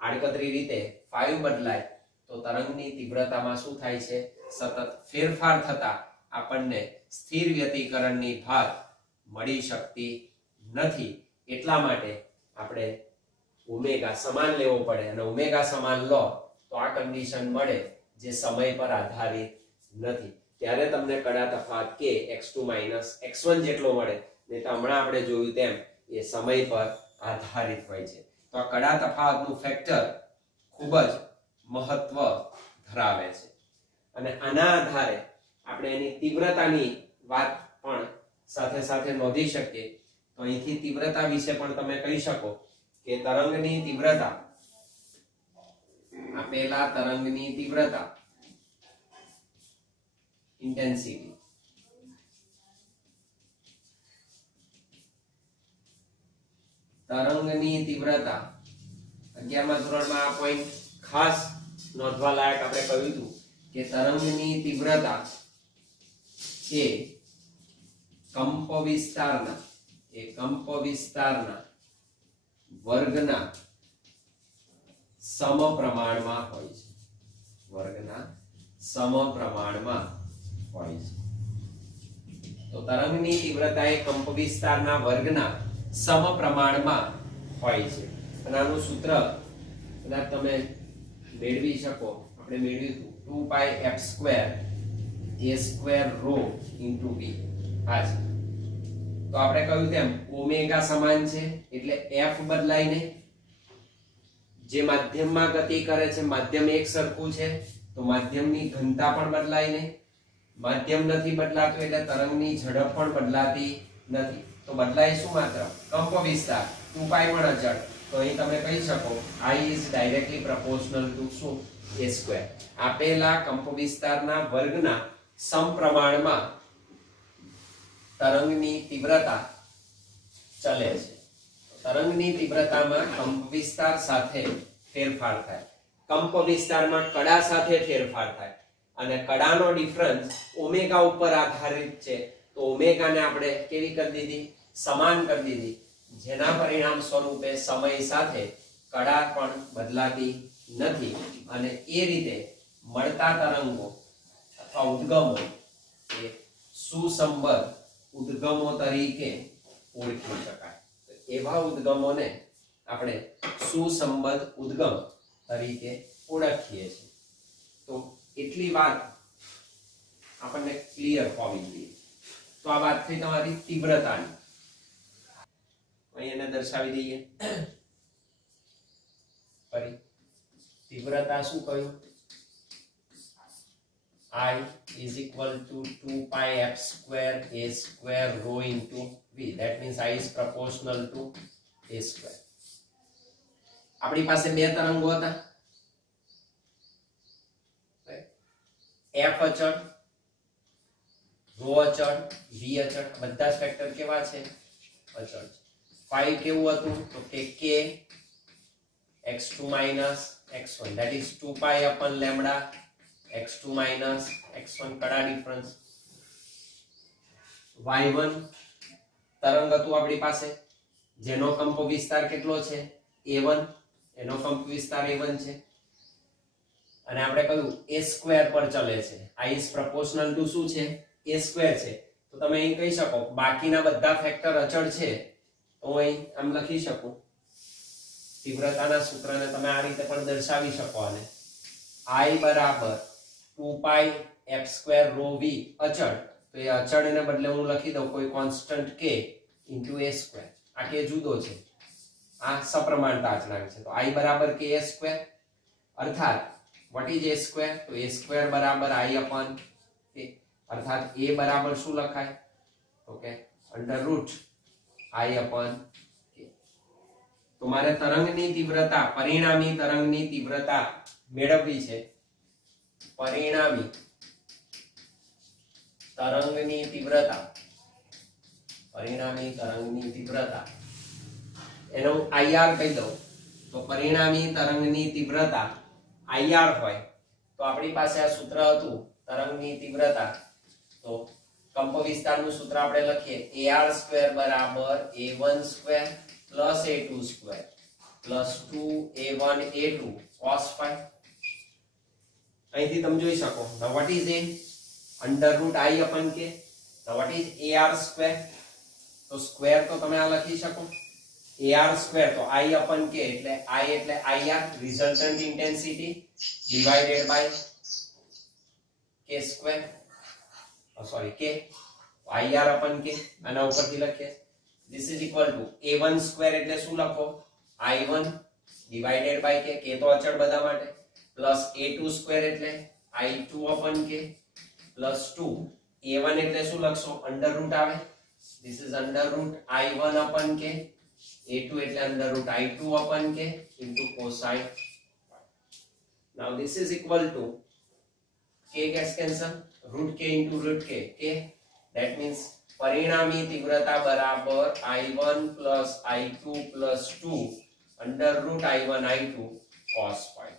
આડકતરી રીતે ફાઈ બદલાય તો તરંગની તીવ્રતામાં શું થાય છે? સતત ફેરફાર થતા આપણને સ્થિર વ્યતિકરણની ભાત મળી શકતી નથી. એટલા માટે આપણે ઓમેગા સમાન લેવો પડે અને ઓમેગા સમાન લો તો આ કન્ડિશન મળે જે સમય પર આધારિત નથી. ત્યારે તમને કડા તફાવત કે x2 - x1 જેટલો મળે. નહીં તો હમણાં આપણે જોયું તેમ એ સમય પર આધારિત હોય છે. તો આ કડા તફાવતનું ફેક્ટર ખૂબ જ મહત્વ ધરાવે છે અને આના આધારે આપણે એની તીવ્રતાની વાત પણ સાથે સાથે નોંધી શકીએ. તો અહીંથી તીવ્રતા વિશે પણ તમે કહી શકો કે તરંગની તીવ્રતા, આપેલા તરંગની તીવ્રતા ઇન્ટેન્સિટી તરંગની તીવ્રતા 11મા ધોરણમાં આ પોઈન્ટ ખાસ નોંધવા લાયક આપણે કહ્યું હતું કે તરંગની તીવ્રતા એ કંપ વિસ્તારના વર્ગના સમપ્રમાણમાં હોય છે. વર્ગના સમપ્રમાણમાં હોય છે. તો તરંગની તીવ્રતા એ કંપ વિસ્તારના વર્ગના સમપ્રમાણમાં હોય છે. અને આનું સૂત્ર કદાચ તમે મેળવી શકો. આપણે મેળવ્યું હતું 2πf² a² ρ × v. હા છે. તો આપણે કહ્યું તેમ ઓમેગા સમાન છે એટલે f બદલાય નહીં. જે માધ્યમમાં ગતિ કરે છે માધ્યમ એક સરખું છે તો માધ્યમની ઘનતા પણ બદલાય નહીં. માધ્યમ નથી બદલાતું એટલે તરંગની ઝડપ પણ બદલાતી નથી. તો બદલાય શું? માત્ર કંપ વિસ્તાર. 2π પણ અચળ. તો અહીં તમે કહી શકો I is directly proportional to શું? a². આપેલા કંપ વિસ્તારના વર્ગના સમપ્રમાણમાં તરંગની તીવ્રતા ચલે છે. તરંગની તીવ્રતામાં કંપ વિસ્તાર સાથે ફેરફાર થાય. કંપ વિસ્તારમાં કડા સાથે ફેરફાર થાય અને કડાનો ડિફરન્સ ઓમેગા ઉપર આધારિત છે. તો ઓમેગાને આપણે કેવી કરી દીધી? સમાન કરી દીધી. જેના પરિણામ સ્વરૂપે સમય સાથે કડા પણ બદલાતી નથી અને એ રીતે મળતા તરંગો અથવા ઉદ્ગમો એ સુસંબદ્ધ ઉદ્ગમો તરીકે ઓળખી શકાય. એવા ઉદ્ગમોને આપણે સુસંબદ્ધ ઉદ્ગમ તરીકે ઓળખીએ છીએ. તો એટલી વાત આપણને ક્લિયર હોવી જોઈએ. તો આ વાત થઈ તમારી તીવ્રતાની. અહીં એને દર્શાવી દઈએ. ફરી તીવ્રતા શું કહ્યું? I is equal to 2 pi f square a square rho into v. That means I is proportional to a square. આપણી પાસે બે તરંગો હતા. f અચળ, rho અચળ, v અચળ. બધા જ વેક્ટર કેવા છે? અચળ છે. phi કેવું હતું? તો કે k x2 minus x1, that is 2 pi upon lambda x2 minus x1 Kada difference. y1 તરંગ હતું આપણી પાસે, જેનો કંપ વિસ્તાર કેટલો છે? a1. એનો કંપ વિસ્તાર a1 છે. અને આપણે કહ્યું a સ્ક્વેર પર ચાલે છે. I is proportional to શું છે? a સ્ક્વેર છે. તો તમે અહીં કહી શકો બાકીના બધા ફેક્ટર અચળ છે. તો અહીં આમ લખી શકું, તીવ્રતાના સૂત્રને તમે આ રીતે પણ દર્શાવી શકો. અને I બરાબર 2 pi f square rho v અચળ. તો એ અચળને બદલે હું લખી દઉં કોઈ constant k into a square. આ k જુદો છે, આ સપ્રમાણતા અચળાંક છે. તો I બરાબર k a square, અર્થાત what is a square? તો a square બરાબર I upon k. અર્થાત a બરાબર શું લખાય? તો કે under root I upon k. તો મારે તરંગની તીવ્રતા, પરિણામી તરંગની તીવ્રતા મેળવવી છે. પરિણામી તરંગની તીવ્રતા, પરિણામી તરંગની તીવ્રતા એનો IR કહી દઉં. તો પરિણામી તરંગની તીવ્રતા IR હોય તો આપણી પાસે આ સૂત્ર હતું તરંગની તીવ્રતા. તો કંપ વિસ્તારનું સૂત્ર આપણે લખીએ AR સ્ક્વેર બરાબર A1 square plus A2 square plus 2A1 A2 cos phi. અહીંથી તમે જોઈ શકો. now what is a under root I upon k. now what is AR square? તો સ્ક્વેર તો તમે આ લખી શકો AR સ્ક્વેર, તો I upon k એટલે I એટલે IR resultant intensity divided by k square, sorry k, IR upon k. આના ઉપરથી લખીએ this is equal to A1 square એટલે શું લખો? I1 divided by k, k તો અચળ બધા માટે, પ્લસ A2 સ્ક્વેર એટલે I2 upon k plus 2. A1 એટલે શું લખશો? અંડર રૂટ આવે, this is under root I1 upon k. A2 એટલે under root I2 upon k into cosine. now this is equal to k gets cancel, root k into root k, k. that means પરિણામી તીવ્રતા બરાબર I1 plus I2 plus 2 under root I1 I2 cos phi.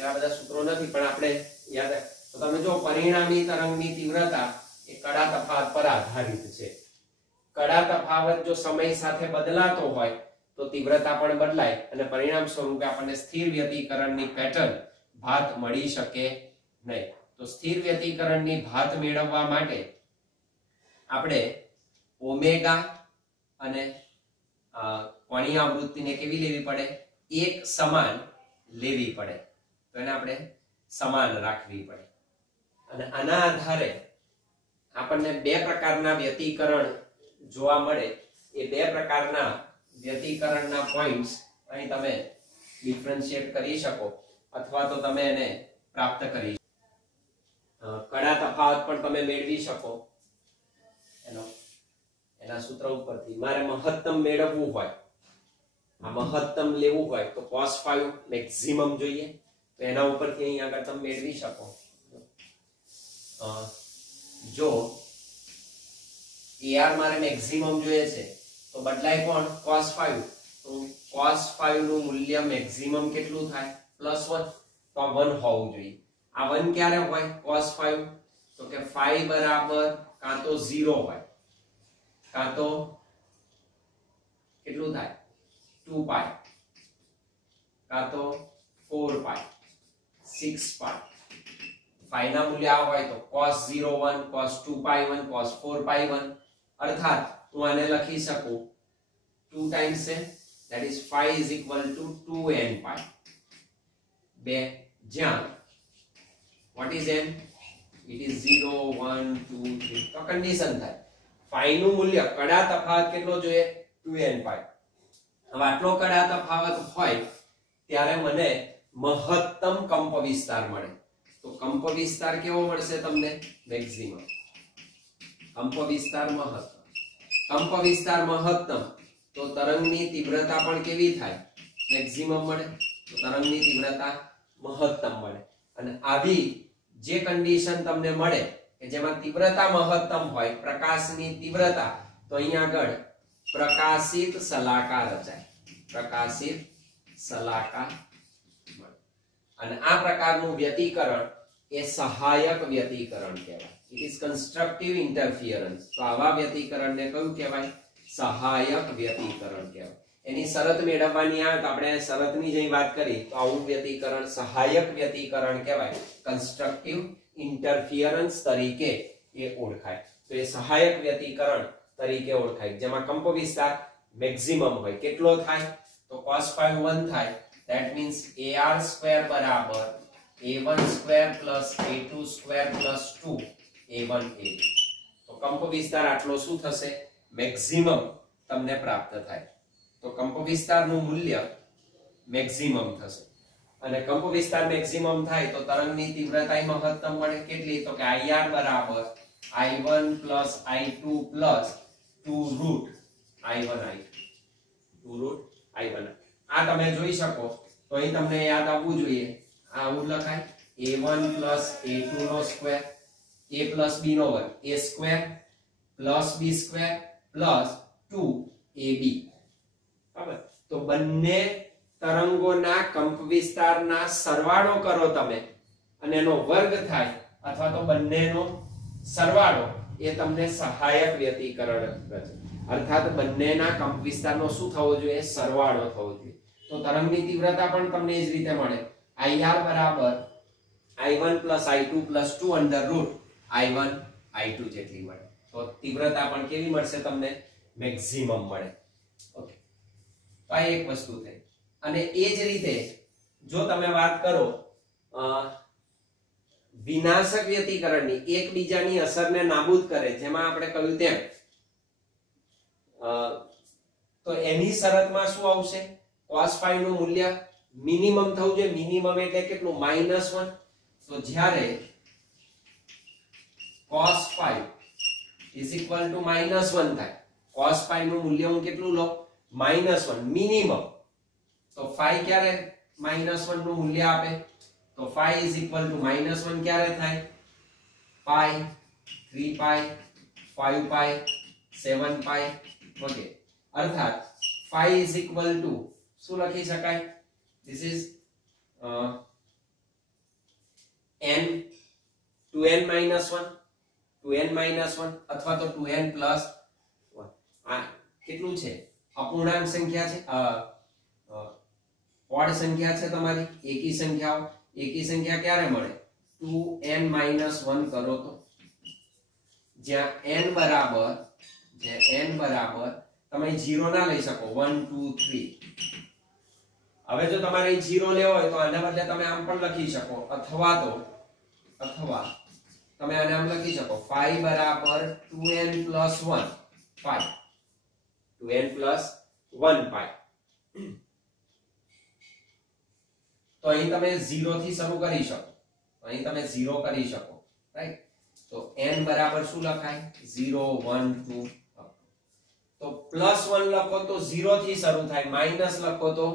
આ બધા સૂત્રો નથી પણ આપણે યાદ. તો તમે જો પરિણામી તરંગની તીવ્રતા એ કડા તફાવત પર આધારિત છે. કડા તફાવત જો સમય સાથે બદલાતો હોય તો તીવ્રતા પણ બદલાય અને પરિણામ સ્વરૂપે આપણને સ્થિર વ્યતિકરણની પેટર્ન ભાત મળી શકે નહીં. તો સ્થિર વ્યતિકરણની ભાત મેળવવા માટે આપણે ઓમેગા અને કોણીય આવૃત્તિને કેવી લેવી પડે? એક સમાન લેવી પડે. તો એને આપણે સમાન રાખવી પડે. અને આના આધારે આપણને બે પ્રકારના વ્યતિકરણ જોવા મળે. એ બે પ્રકારના વ્યતિકરણના પોઈન્ટ્સ અહીં તમે ડિફરન્શિએટ કરી શકો અથવા તો તમે એને પ્રાપ્ત કરી શકો. કડા તફાવત પણ તમે મેળવી શકો એના સૂત્ર ઉપરથી. મારે મહત્તમ મેળવવું હોય, આ મહત્તમ લેવું હોય તો cos phi મેક્સિમમ જોઈએ. તો એના ઉપરથી અહીં આગળ તમે મેળવી શકો. જો AR મારે મેક્સિમમ જોઈએ છે તો બદલાય કોણ? cos phi. તો cos phi નું મૂલ્ય મેક્સિમમ કેટલું થાય? +1. તો 1 હોવું જોઈએ. આ 1 ક્યારે હોય cos phi? તો કે phi બરાબર કાં તો 0 હોય કાં તો કેટલું થાય? 2 pi કાં તો 4 pi 6 pi. phi ના મૂલ્ય આ હોય તો cos 0 1, cos 2 pi 1, cos 4 pi 1 अर्थात હું આને લખી શકું 2 times n, that is phi is equal to 2n pi. બે જ્યાં what is n? It is 0 1 2 3. તો કન્ડિશન થાય phi નું મૂલ્ય કડા તફાવત કેટલો જોઈએ? 2n pi. હવે આટલો કડા તફાવત હોય ત્યારે મને મહત્તમ કંપ વિસ્તાર મળે. તો કંપ વિસ્તાર કેવો મળશે તમને? મેક્સિમમ. કંપ વિસ્તાર મહત્તમ. કંપ વિસ્તાર મહત્તમ તો તરંગની તીવ્રતા પણ કેવી થાય? મેક્સિમમ મળે. તો તરંગની તીવ્રતા મહત્તમ મળે. અને આવી જે કન્ડિશન તમને મળે કે જેમાં તીવ્રતા મહત્તમ હોય, પ્રકાશની તીવ્રતા, તો અહીંયા આગળ પ્રકાશિત શલાકા રચાય. પ્રકાશિત શલાકા મળે. અને આ પ્રકારનું વ્યતિકરણ એ સહાયક વ્યતિકરણ કહેવાય. It is constructive interference. તો આવા વ્યતિકરણને કયું કહેવાય? સહાયક વ્યતિકરણ કહેવાય. એની શરત મેળવવાની આવે તો આપણે શરતની જે વાત કરી તો આવું વ્યતિકરણ સહાયક વ્યતિકરણ કહેવાય. કન્સ્ટ્રક્ટિવ ઇન્ટરફિયરન્સ તરીકે એ ઓળખાય. તો એ સહાયક વ્યતિકરણ તરીકે ઓળખાય જેમાં કંપ વિસ્તાર મેક્સિમમ હોય. કેટલો થાય? તો cos phi 1 થાય. that means ar square બરાબર a1 square plus a2 square plus 2 a1 a2. તો કંપ વિસ્તાર આટલો શું થશે? મેક્સિમમ તમને પ્રાપ્ત થાય. તો કંપ વિસ્તારનું મૂલ્ય મેક્સિમમ થશે. અને કંપ વિસ્તાર મેક્સિમમ થાય તો તરંગની તીવ્રતા મહત્તમ મળે. કેટલી? તો કે ir બરાબર i1 plus i2 plus 2 root i1 i2. 2 root i1. આ તમે જોઈ શકો તો અહીં તમને યાદ આવવું જોઈએ. આ આવું લખાય a1 plus a2 નો સ્ક્વેર a plus b નો વર્ગ a square plus b square plus 2ab. બરાબર? તો બંને તરંગોના કંપ વિસ્તારના સરવાળો કરો તમે અને એનો વર્ગ થાય અથવા તો બંનેનો સરવાળો એ તમને સહાયક વ્યતિકરણ રચે. અર્થાત બંનેના કંપ વિસ્તારનો શું થવો જોઈએ? સરવાળો થવો જોઈએ. તો તરંગની તીવ્રતા પણ તમને એ જ રીતે મળે. ir બરાબર i1 plus i2 plus 2 under root i1 i2 જેટલી મળે. તો તીવ્રતા પણ કેવી મળશે તમને? મેક્સિમમ મળે. ઓકે, તો આ એક વસ્તુ થઈ. અને એ જ રીતે જો તમે વાત કરો વિનાશક વ્યતિકરણની, એકબીજાની અસરને નાબૂદ કરે, જેમાં આપણે કહ્યું તેમ, તો એની શરતમાં શું આવશે? cos phi નું મૂલ્ય મિનિમમ થવું જોઈએ. મિનિમમ એટલે કેટલું? -1. તો જ્યારે cos phi is equal to -1 થાય, cos phi નું મૂલ્ય હું કેટલું લઉં? -1 મિનિમમ. તો phi ક્યારે -1 નું મૂલ્ય આપે? તો phi is equal to -1 ક્યારે થાય? pi, 3 pi, 5 pi, 7 pi વગેરે. અર્થાત phi is equal to શું લખી શકાય? this is n 2n minus 1 અથવા તો 2n plus 1. આ કેટલું છે? અપૂર્ણાંક સંખ્યા છે, ઓડ સંખ્યા છે તમારી, એકી સંખ્યાઓ. એકી સંખ્યા ક્યારે મળે? 2n minus 1 કરો તો, જ્યાં n બરાબર તમે 0 ના લઈ શકો. 1 2 3. હવે જો તમારે 0 લેવો હોય તો આના બદલે તમે આમ પણ લખી શકો, અથવા તમે આને આમ લખી શકો phi બરાબર 2n plus 1 pi. 2n plus 1 pi. તો અહીં તમે 0 થી શરૂ કરી શકો. અહીં તમે 0 કરી શકો, રાઈટ? તો n બરાબર શું લખાય? 0 1 2. તો +1 લખો તો 0 થી શરૂ થાય, માઈનસ લખો તો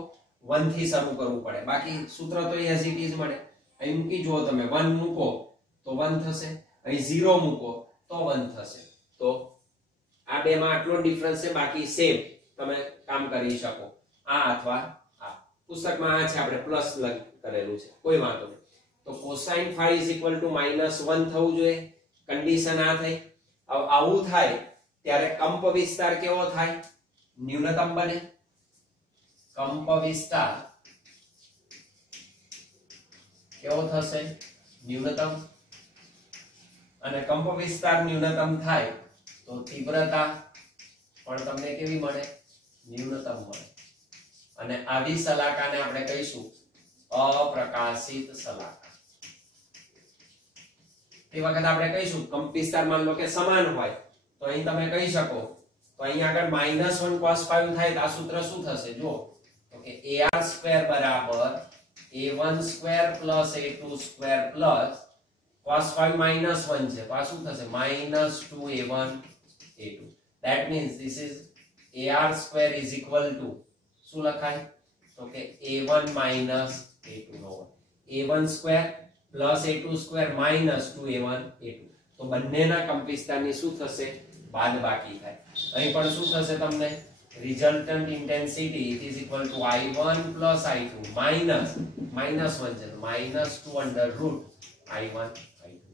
1 થી શરૂ કરવું પડે. બાકી સૂત્ર તો એઝ ઇટ ઇઝ મળે. અહીં મૂકી જુઓ તમે, 1 મૂકો તો 1 થશે, અહીં 0 મૂકો તો 1 થશે. તો આ બે માં આટલો ડિફરન્સ છે, બાકી સેમ તમે કામ કરી શકો. આ અથવા આ પુસ્તકમાં આ છે, આપણે પ્લસ કરેલું છે, કોઈ વાંધો નહીં. તો cosine phi is equal to -1 થવું જોઈએ. કન્ડિશન આ થઈ. આવું થાય ત્યારે કંપ વિસ્તાર કેવો થાય? ન્યૂનતમ બને. કંપ વિસ્તાર કેવો થશે? ન્યૂનતમ. અને કંપ વિસ્તાર ન્યૂનતમ થાય તો તીવ્રતા પણ તમને કેવી મળે? ન્યૂનતમ મળે. અને આવી શલાકાને આપણે કહીશું અપ્રકાશિત શલાકા. તે વખત આપણે કહીશું કંપ વિસ્તાર માન લો કે સમાન હોય તો અહીં તમે કહી શકો તો અહીં આગળ -1 cos 5 થાય તો આ સૂત્ર શું થશે? જો તો કે ar² બરાબર a1² plus a2² plus cos 5 -1 છે તો આ શું થશે? -2a1 a2. that means this is ar² is equal to શું લખાય? તો કે a1 minus a2 નો a1² plus a2² minus 2a1 a2. તો બંનેના કંપ વિસ્તારની શું થશે? બાદબાકી થાય. અહીં પણ શું થશે તમને? resultant intensity it is equal to I1 plus I2 minus -1 છે -2 under root I1 I2.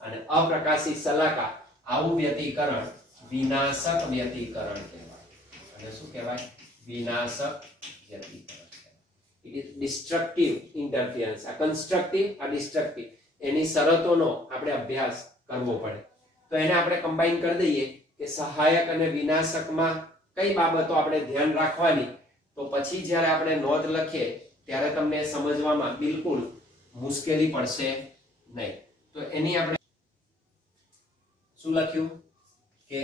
અને અપ્રકાશિત શલાકા આવું વ્યતિકરણ વિનાશક વ્યતિકરણ કહેવાય. અને શું કહેવાય? વિનાશક વ્યતિકરણ. it is destructive interference. આ કન્સ્ટ્રક્ટિવ આ ડિસ્ટ્રક્ટિવ એની શરતોનો આપણે અભ્યાસ કરવો પડે. તો એને આપણે કમ્બાઈન કરી દઈએ કે સહાયક અને વિનાશકમાં કઈ બાબતો આપણે ધ્યાન રાખવાની, તો પછી જ્યારે આપણે નોંધ લખીએ ત્યારે તમને સમજવામાં બિલકુલ મુશ્કેલી પડશે નહીં. તો એની આપણે શું લખ્યું કે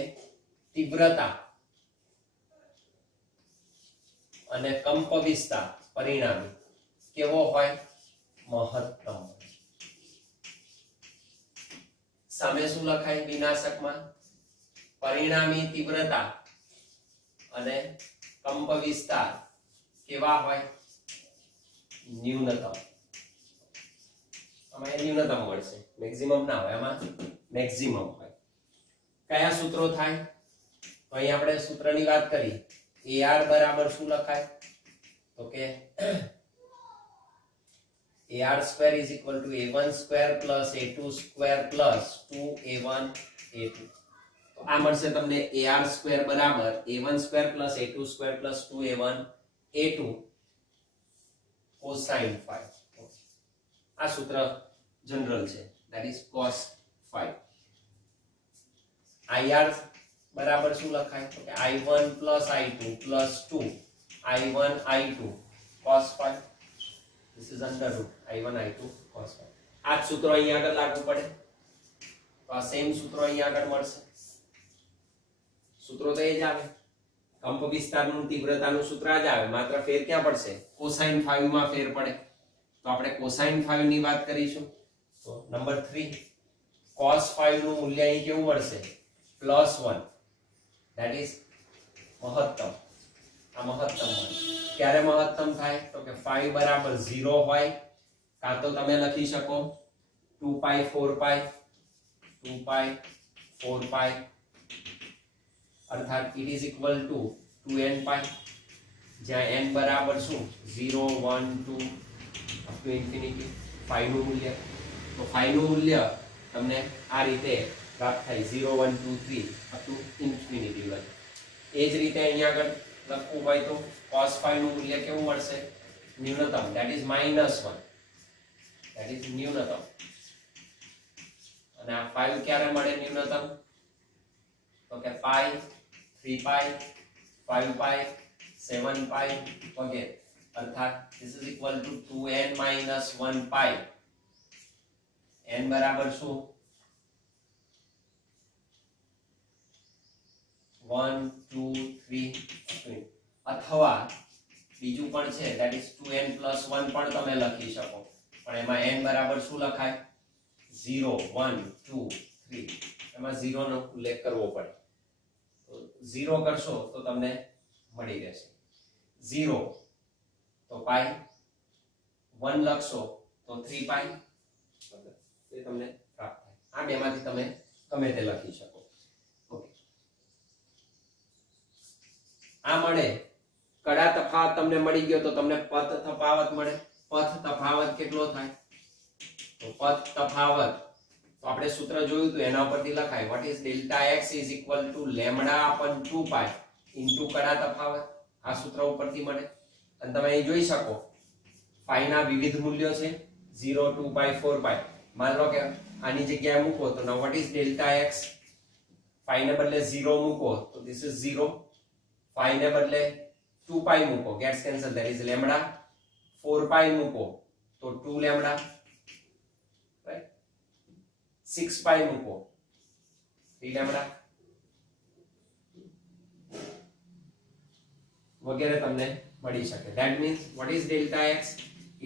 તીવ્રતા અને કંપ વિસ્તાર પરિણામી કેવો હોય? મહત્તમ. સામે શું લખાય વિનાશકમાં? પરિણામી તીવ્રતા અને કંપ વિસ્તાર કેવા હોય? ન્યૂનતમ. આમાં ન્યૂનતમ મળશે, મેક્સિમમ ના હોય, આમાં મેક્સિમમ હોય. કયા સૂત્રો થાય? તો અહીં આપણે સૂત્રની વાત કરી. ar બરાબર શું લખાય? તો કે ar² is equal to a1² plus a2² plus 2a1 a2. તો આ મળશે તમને ar² બરાબર a1² plus a2² plus 2a1 a2 cosine 5. આ સૂત્ર જનરલ છે, that is cos 5. ir બરાબર શું લખાય? તો કે i1 plus i2 plus 2 i1 i2 cos 5. this is under root i1 i2 cos 5. આ જ સૂત્રો અહીંયા આગળ લાગુ પડે તો આ સેમ સૂત્રો અહીંયા આગળ મળશે. સૂત્રો તો એ જ આવે, કંપ વિસ્તારનું તીવ્રતાનું સૂત્ર જ આવે, માત્ર ફેર ક્યાં પડશે? cosine 5 માં ફેર પડે. તો આપણે cosine 5 ની વાત કરીશું. તો નંબર 3 cos 5 નું મૂલ્ય અહીં કેવું મળશે? +1. that is મહત્તમ. આ મહત્તમ હોય. ક્યારે મહત્તમ થાય? તો કે 5 બરાબર 0 હોય, કાં તો તમે લખી શકો 2π 4π 2π 4π, અર્થાત it is equal to 2nπ, જ્યાં n બરાબર શું? 0 1 2 up to infinity 5 નું મૂલ્ય. તો 5 નું મૂલ્ય તમને આ રીતે પ્રાપ્ત થાય 0 1 2 3 up to infinity વન. એ જ રીતે અહીંયા આગળ લખવું હોય તો cos 5 નું મૂલ્ય કેવું મળશે? ન્યૂનતમ, that is -1. that is ન્યૂનતમ. અને આ 5 ક્યારે મળે ન્યૂનતમ? તો કે π 3π 5π 7π વગેરે, અર્થાત this is equal to 2n minus 1π. n બરાબર શું? 1 2 3. અથવા બીજું પણ છે, that is 2n plus 1 પણ તમે લખી શકો, પણ એમાં n બરાબર શું લખાય? 0 1 2 3. એમાં 0 નો ઉલ્લેખ કરવો પડે. તો 0 કરશો તો તમને મળી રહેશે 0, તો π 1 લખશો તો 3π, એ તમને પ્રાપ્ત થાય. આ બેમાંથી તમે ગમે તે લખી શકો. ઓકે, આ મળે કડા તફાવત તમને મળી ગયો તો તમને પથ તફાવત મળે. પથ તફાવત કેટલો થાય? તો પથ તફાવત તો આપણે સૂત્ર જોયું તો એના ઉપરથી લખાય what is delta x is equal to lambda upon 2π into કડા તફાવત. આ સૂત્ર ઉપરથી મળે. અને તમે અહીં જોઈ શકો પાઈ ના વિવિધ મૂલ્યો છે 0 2π 4π. માન લો કે આની જગ્યાએ મૂકો તો now what is delta x? 5 ને બદલે 0 મૂકો તો this is 0. 5 ને બદલે 2 પાઈ મૂકો, gets cancel, that is lambda. 4 પાઈ મૂકો તો 2 lambda, right? 6 પાઈ મૂકો 3 lambda વગેરે તમને મળી શકે. that means what is delta x?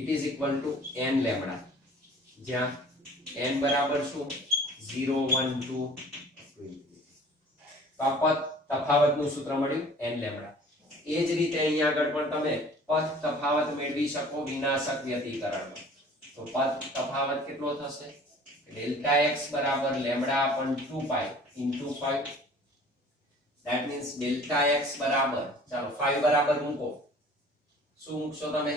it is equal to n lambda, જ્યાં n બરાબર શું 0 1 2 તો આ પદ તફાવતનું સૂત્ર મળ્યું n lambda. એ જ રીતે અહીંયા આગળ પણ તમે પદ તફાવત મેળવી શકો વિનાશક વ્યતિકરણમાં. તો પદ તફાવત કેટલો થશે? ડેલ્ટા x બરાબર lambda upon 2 pi into 5. that means delta x બરાબર, ચાલો 5 બરાબર મૂકો, શું મૂકશો તમે?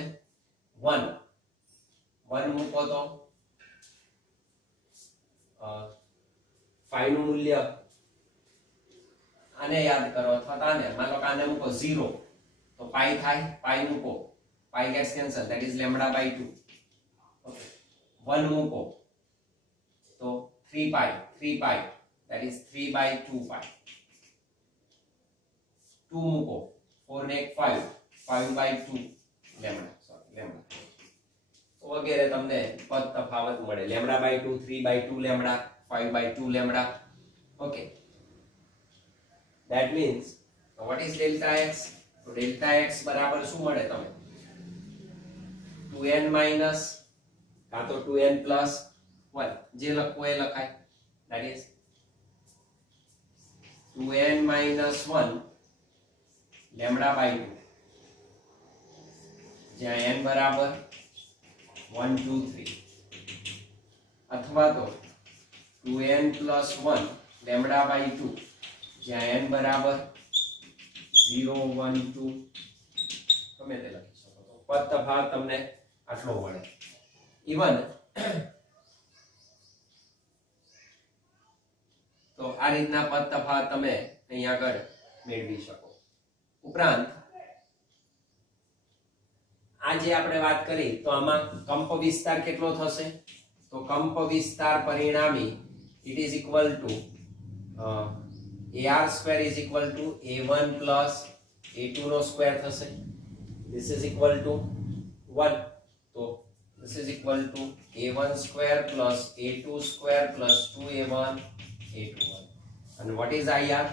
1 મૂકો તો 5 નું મૂલ્ય આને યાદ કરો અથવા આને, માનો કે આને મૂકો 0 તો પાઈ થાય, પાઈ મૂકો, પાઈ gets cancel, that is lambda by 2. okay, 1 મૂકો તો 3 પાઈ, that is 3 by 2 પાઈ. 2 મૂકો, 4 ને 5, 5 by 2 lambda, વગેરે તમને પદ તફાવત મળે. lambda by 2, 3 by 2 lambda, 5 by 2 lambda. okay, that means what is delta x? તો delta x બરાબર શું મળે તમે? 2n minus કાં તો 2n plus 1, જે લખવું એ લખાય. that is 2n minus 1 lambda by 2, જ્યાં n બરાબર 1 2 3, અથવા તો 2n plus 1 lambda by 2, જ્યાં n બરાબર 0 1 2, તમે તે લખી શકો. તો પદ તફાવત તમને આટલો મળે. ઇવન તો આ રીતના પદ તફાવત તમે અહીંયા આગળ મેળવી શકો. ઉપરાંત આજે આપણે વાત કરી તો આમાં કંપ વિસ્તાર કેટલો થશે? તો કંપ વિસ્તાર પરિણામી it is equal to ar square is equal to a1 plus a2 નો સ્ક્વેર થશે. this is equal to 1, તો this is equal to a1 square plus a2 square plus 2a1 a2 1. and what is ir?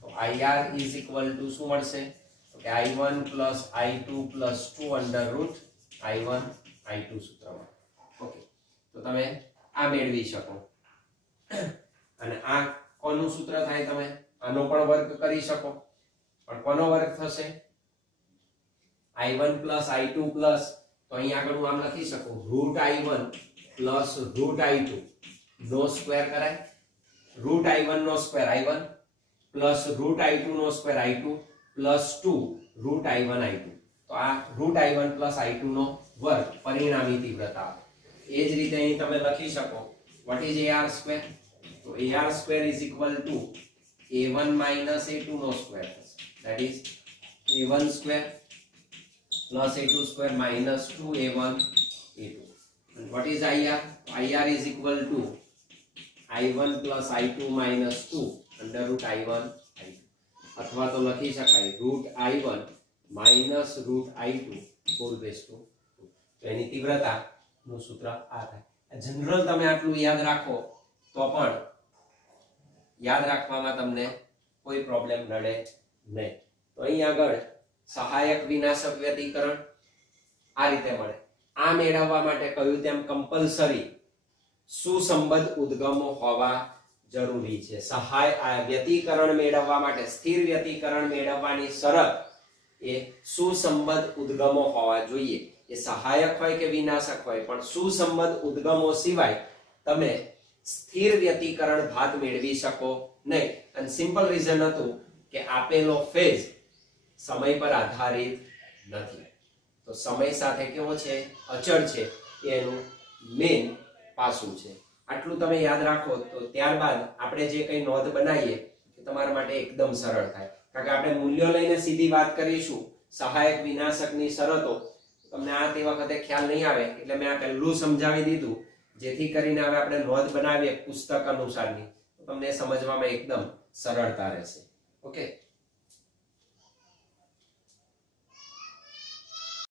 તો ir is equal to શું મળશે? તો કે i1 plus i2 plus 2 under root i1 i2 સૂત્રમાં. Okay, તો તમે આ મેળવી શકો. અને આ કોનું સૂત્ર થાય? તમે આનો પણ વર્ગ કરી શકો, પણ કોનો વર્ગ થશે? i1 plus i2 plus, તો અહીંયા આગળ હું આમ લખી શકું root i1 plus root i2 નો સ્ક્વેર કરાય, root i1 નો square i1 plus root i2 નો square i2 plus 2 root i1 i2. તો આ root i1 plus i2 નો વર્ગ પરિણામી તીવ્રતા. એ જ રીતે અહીં તમે લખી શકો what is ar square? તો ar square is equal to a1 minus a2 નો square, that is a1 square plus a2 square minus 2a1 a2. and what is ir? ir is equal to i1 plus i2 minus 2 under root i1 i2, અથવા તો લખી શકાય root i1 minus root i2 whole raised to 2. તો એની તીવ્રતાનું સૂત્ર આ થાય. General તમે આટલું યાદ રાખો તો પણ યાદ રાખવામાં તમને કોઈ પ્રોબ્લેમ નડે નહીં. તો અહીં આગળ સહાયક વિનાશક વ્યતિકરણ આ રીતે મળે. આ મેળવવા માટે કહ્યું તેમ કમ્પલસરી સુસંબદ્ધ ઉદ્ગમો હોવા જરૂરી છે. સહાય વ્યતિકરણ મેળવવા માટે, સ્થિર વ્યતિકરણ મેળવવાની શરત એ સુસંબદ્ધ ઉદ્ગમો હોવા જોઈએ. એ સહાયક હોય કે વિનાશક હોય, પણ સુસંબદ્ધ ઉદ્ગમો સિવાય તમે સ્થિર વ્યતિકરણ ભાત મેળવી શકો નહીં. અને સિમ્પલ રીઝન હતું કે આપેલો ફેઝ સમય પર આધારિત નથી. તો સમય સાથે કેવો છે? અચળ છે. એનું મેઇન પાસું છે. આટલું તમે યાદ રાખો તો ત્યારબાદ આપણે જે કંઈ નોંધ બનાવીએ એ તમારા માટે એકદમ સરળ થાય. કારણ કે આપણે મૂલ્યો લઈને સીધી વાત કરીશું સહાયક વિનાશકની શરતો, તમને આ તે વખતે ખ્યાલ નહીં આવે એટલે મેં આ પહેલું સમજાવી દીધું, જેથી કરીને હવે આપણે નોંધ બનાવીએ પુસ્તક અનુસારની તો તમને સમજવામાં એકદમ સરળતા રહેશે. ઓકે.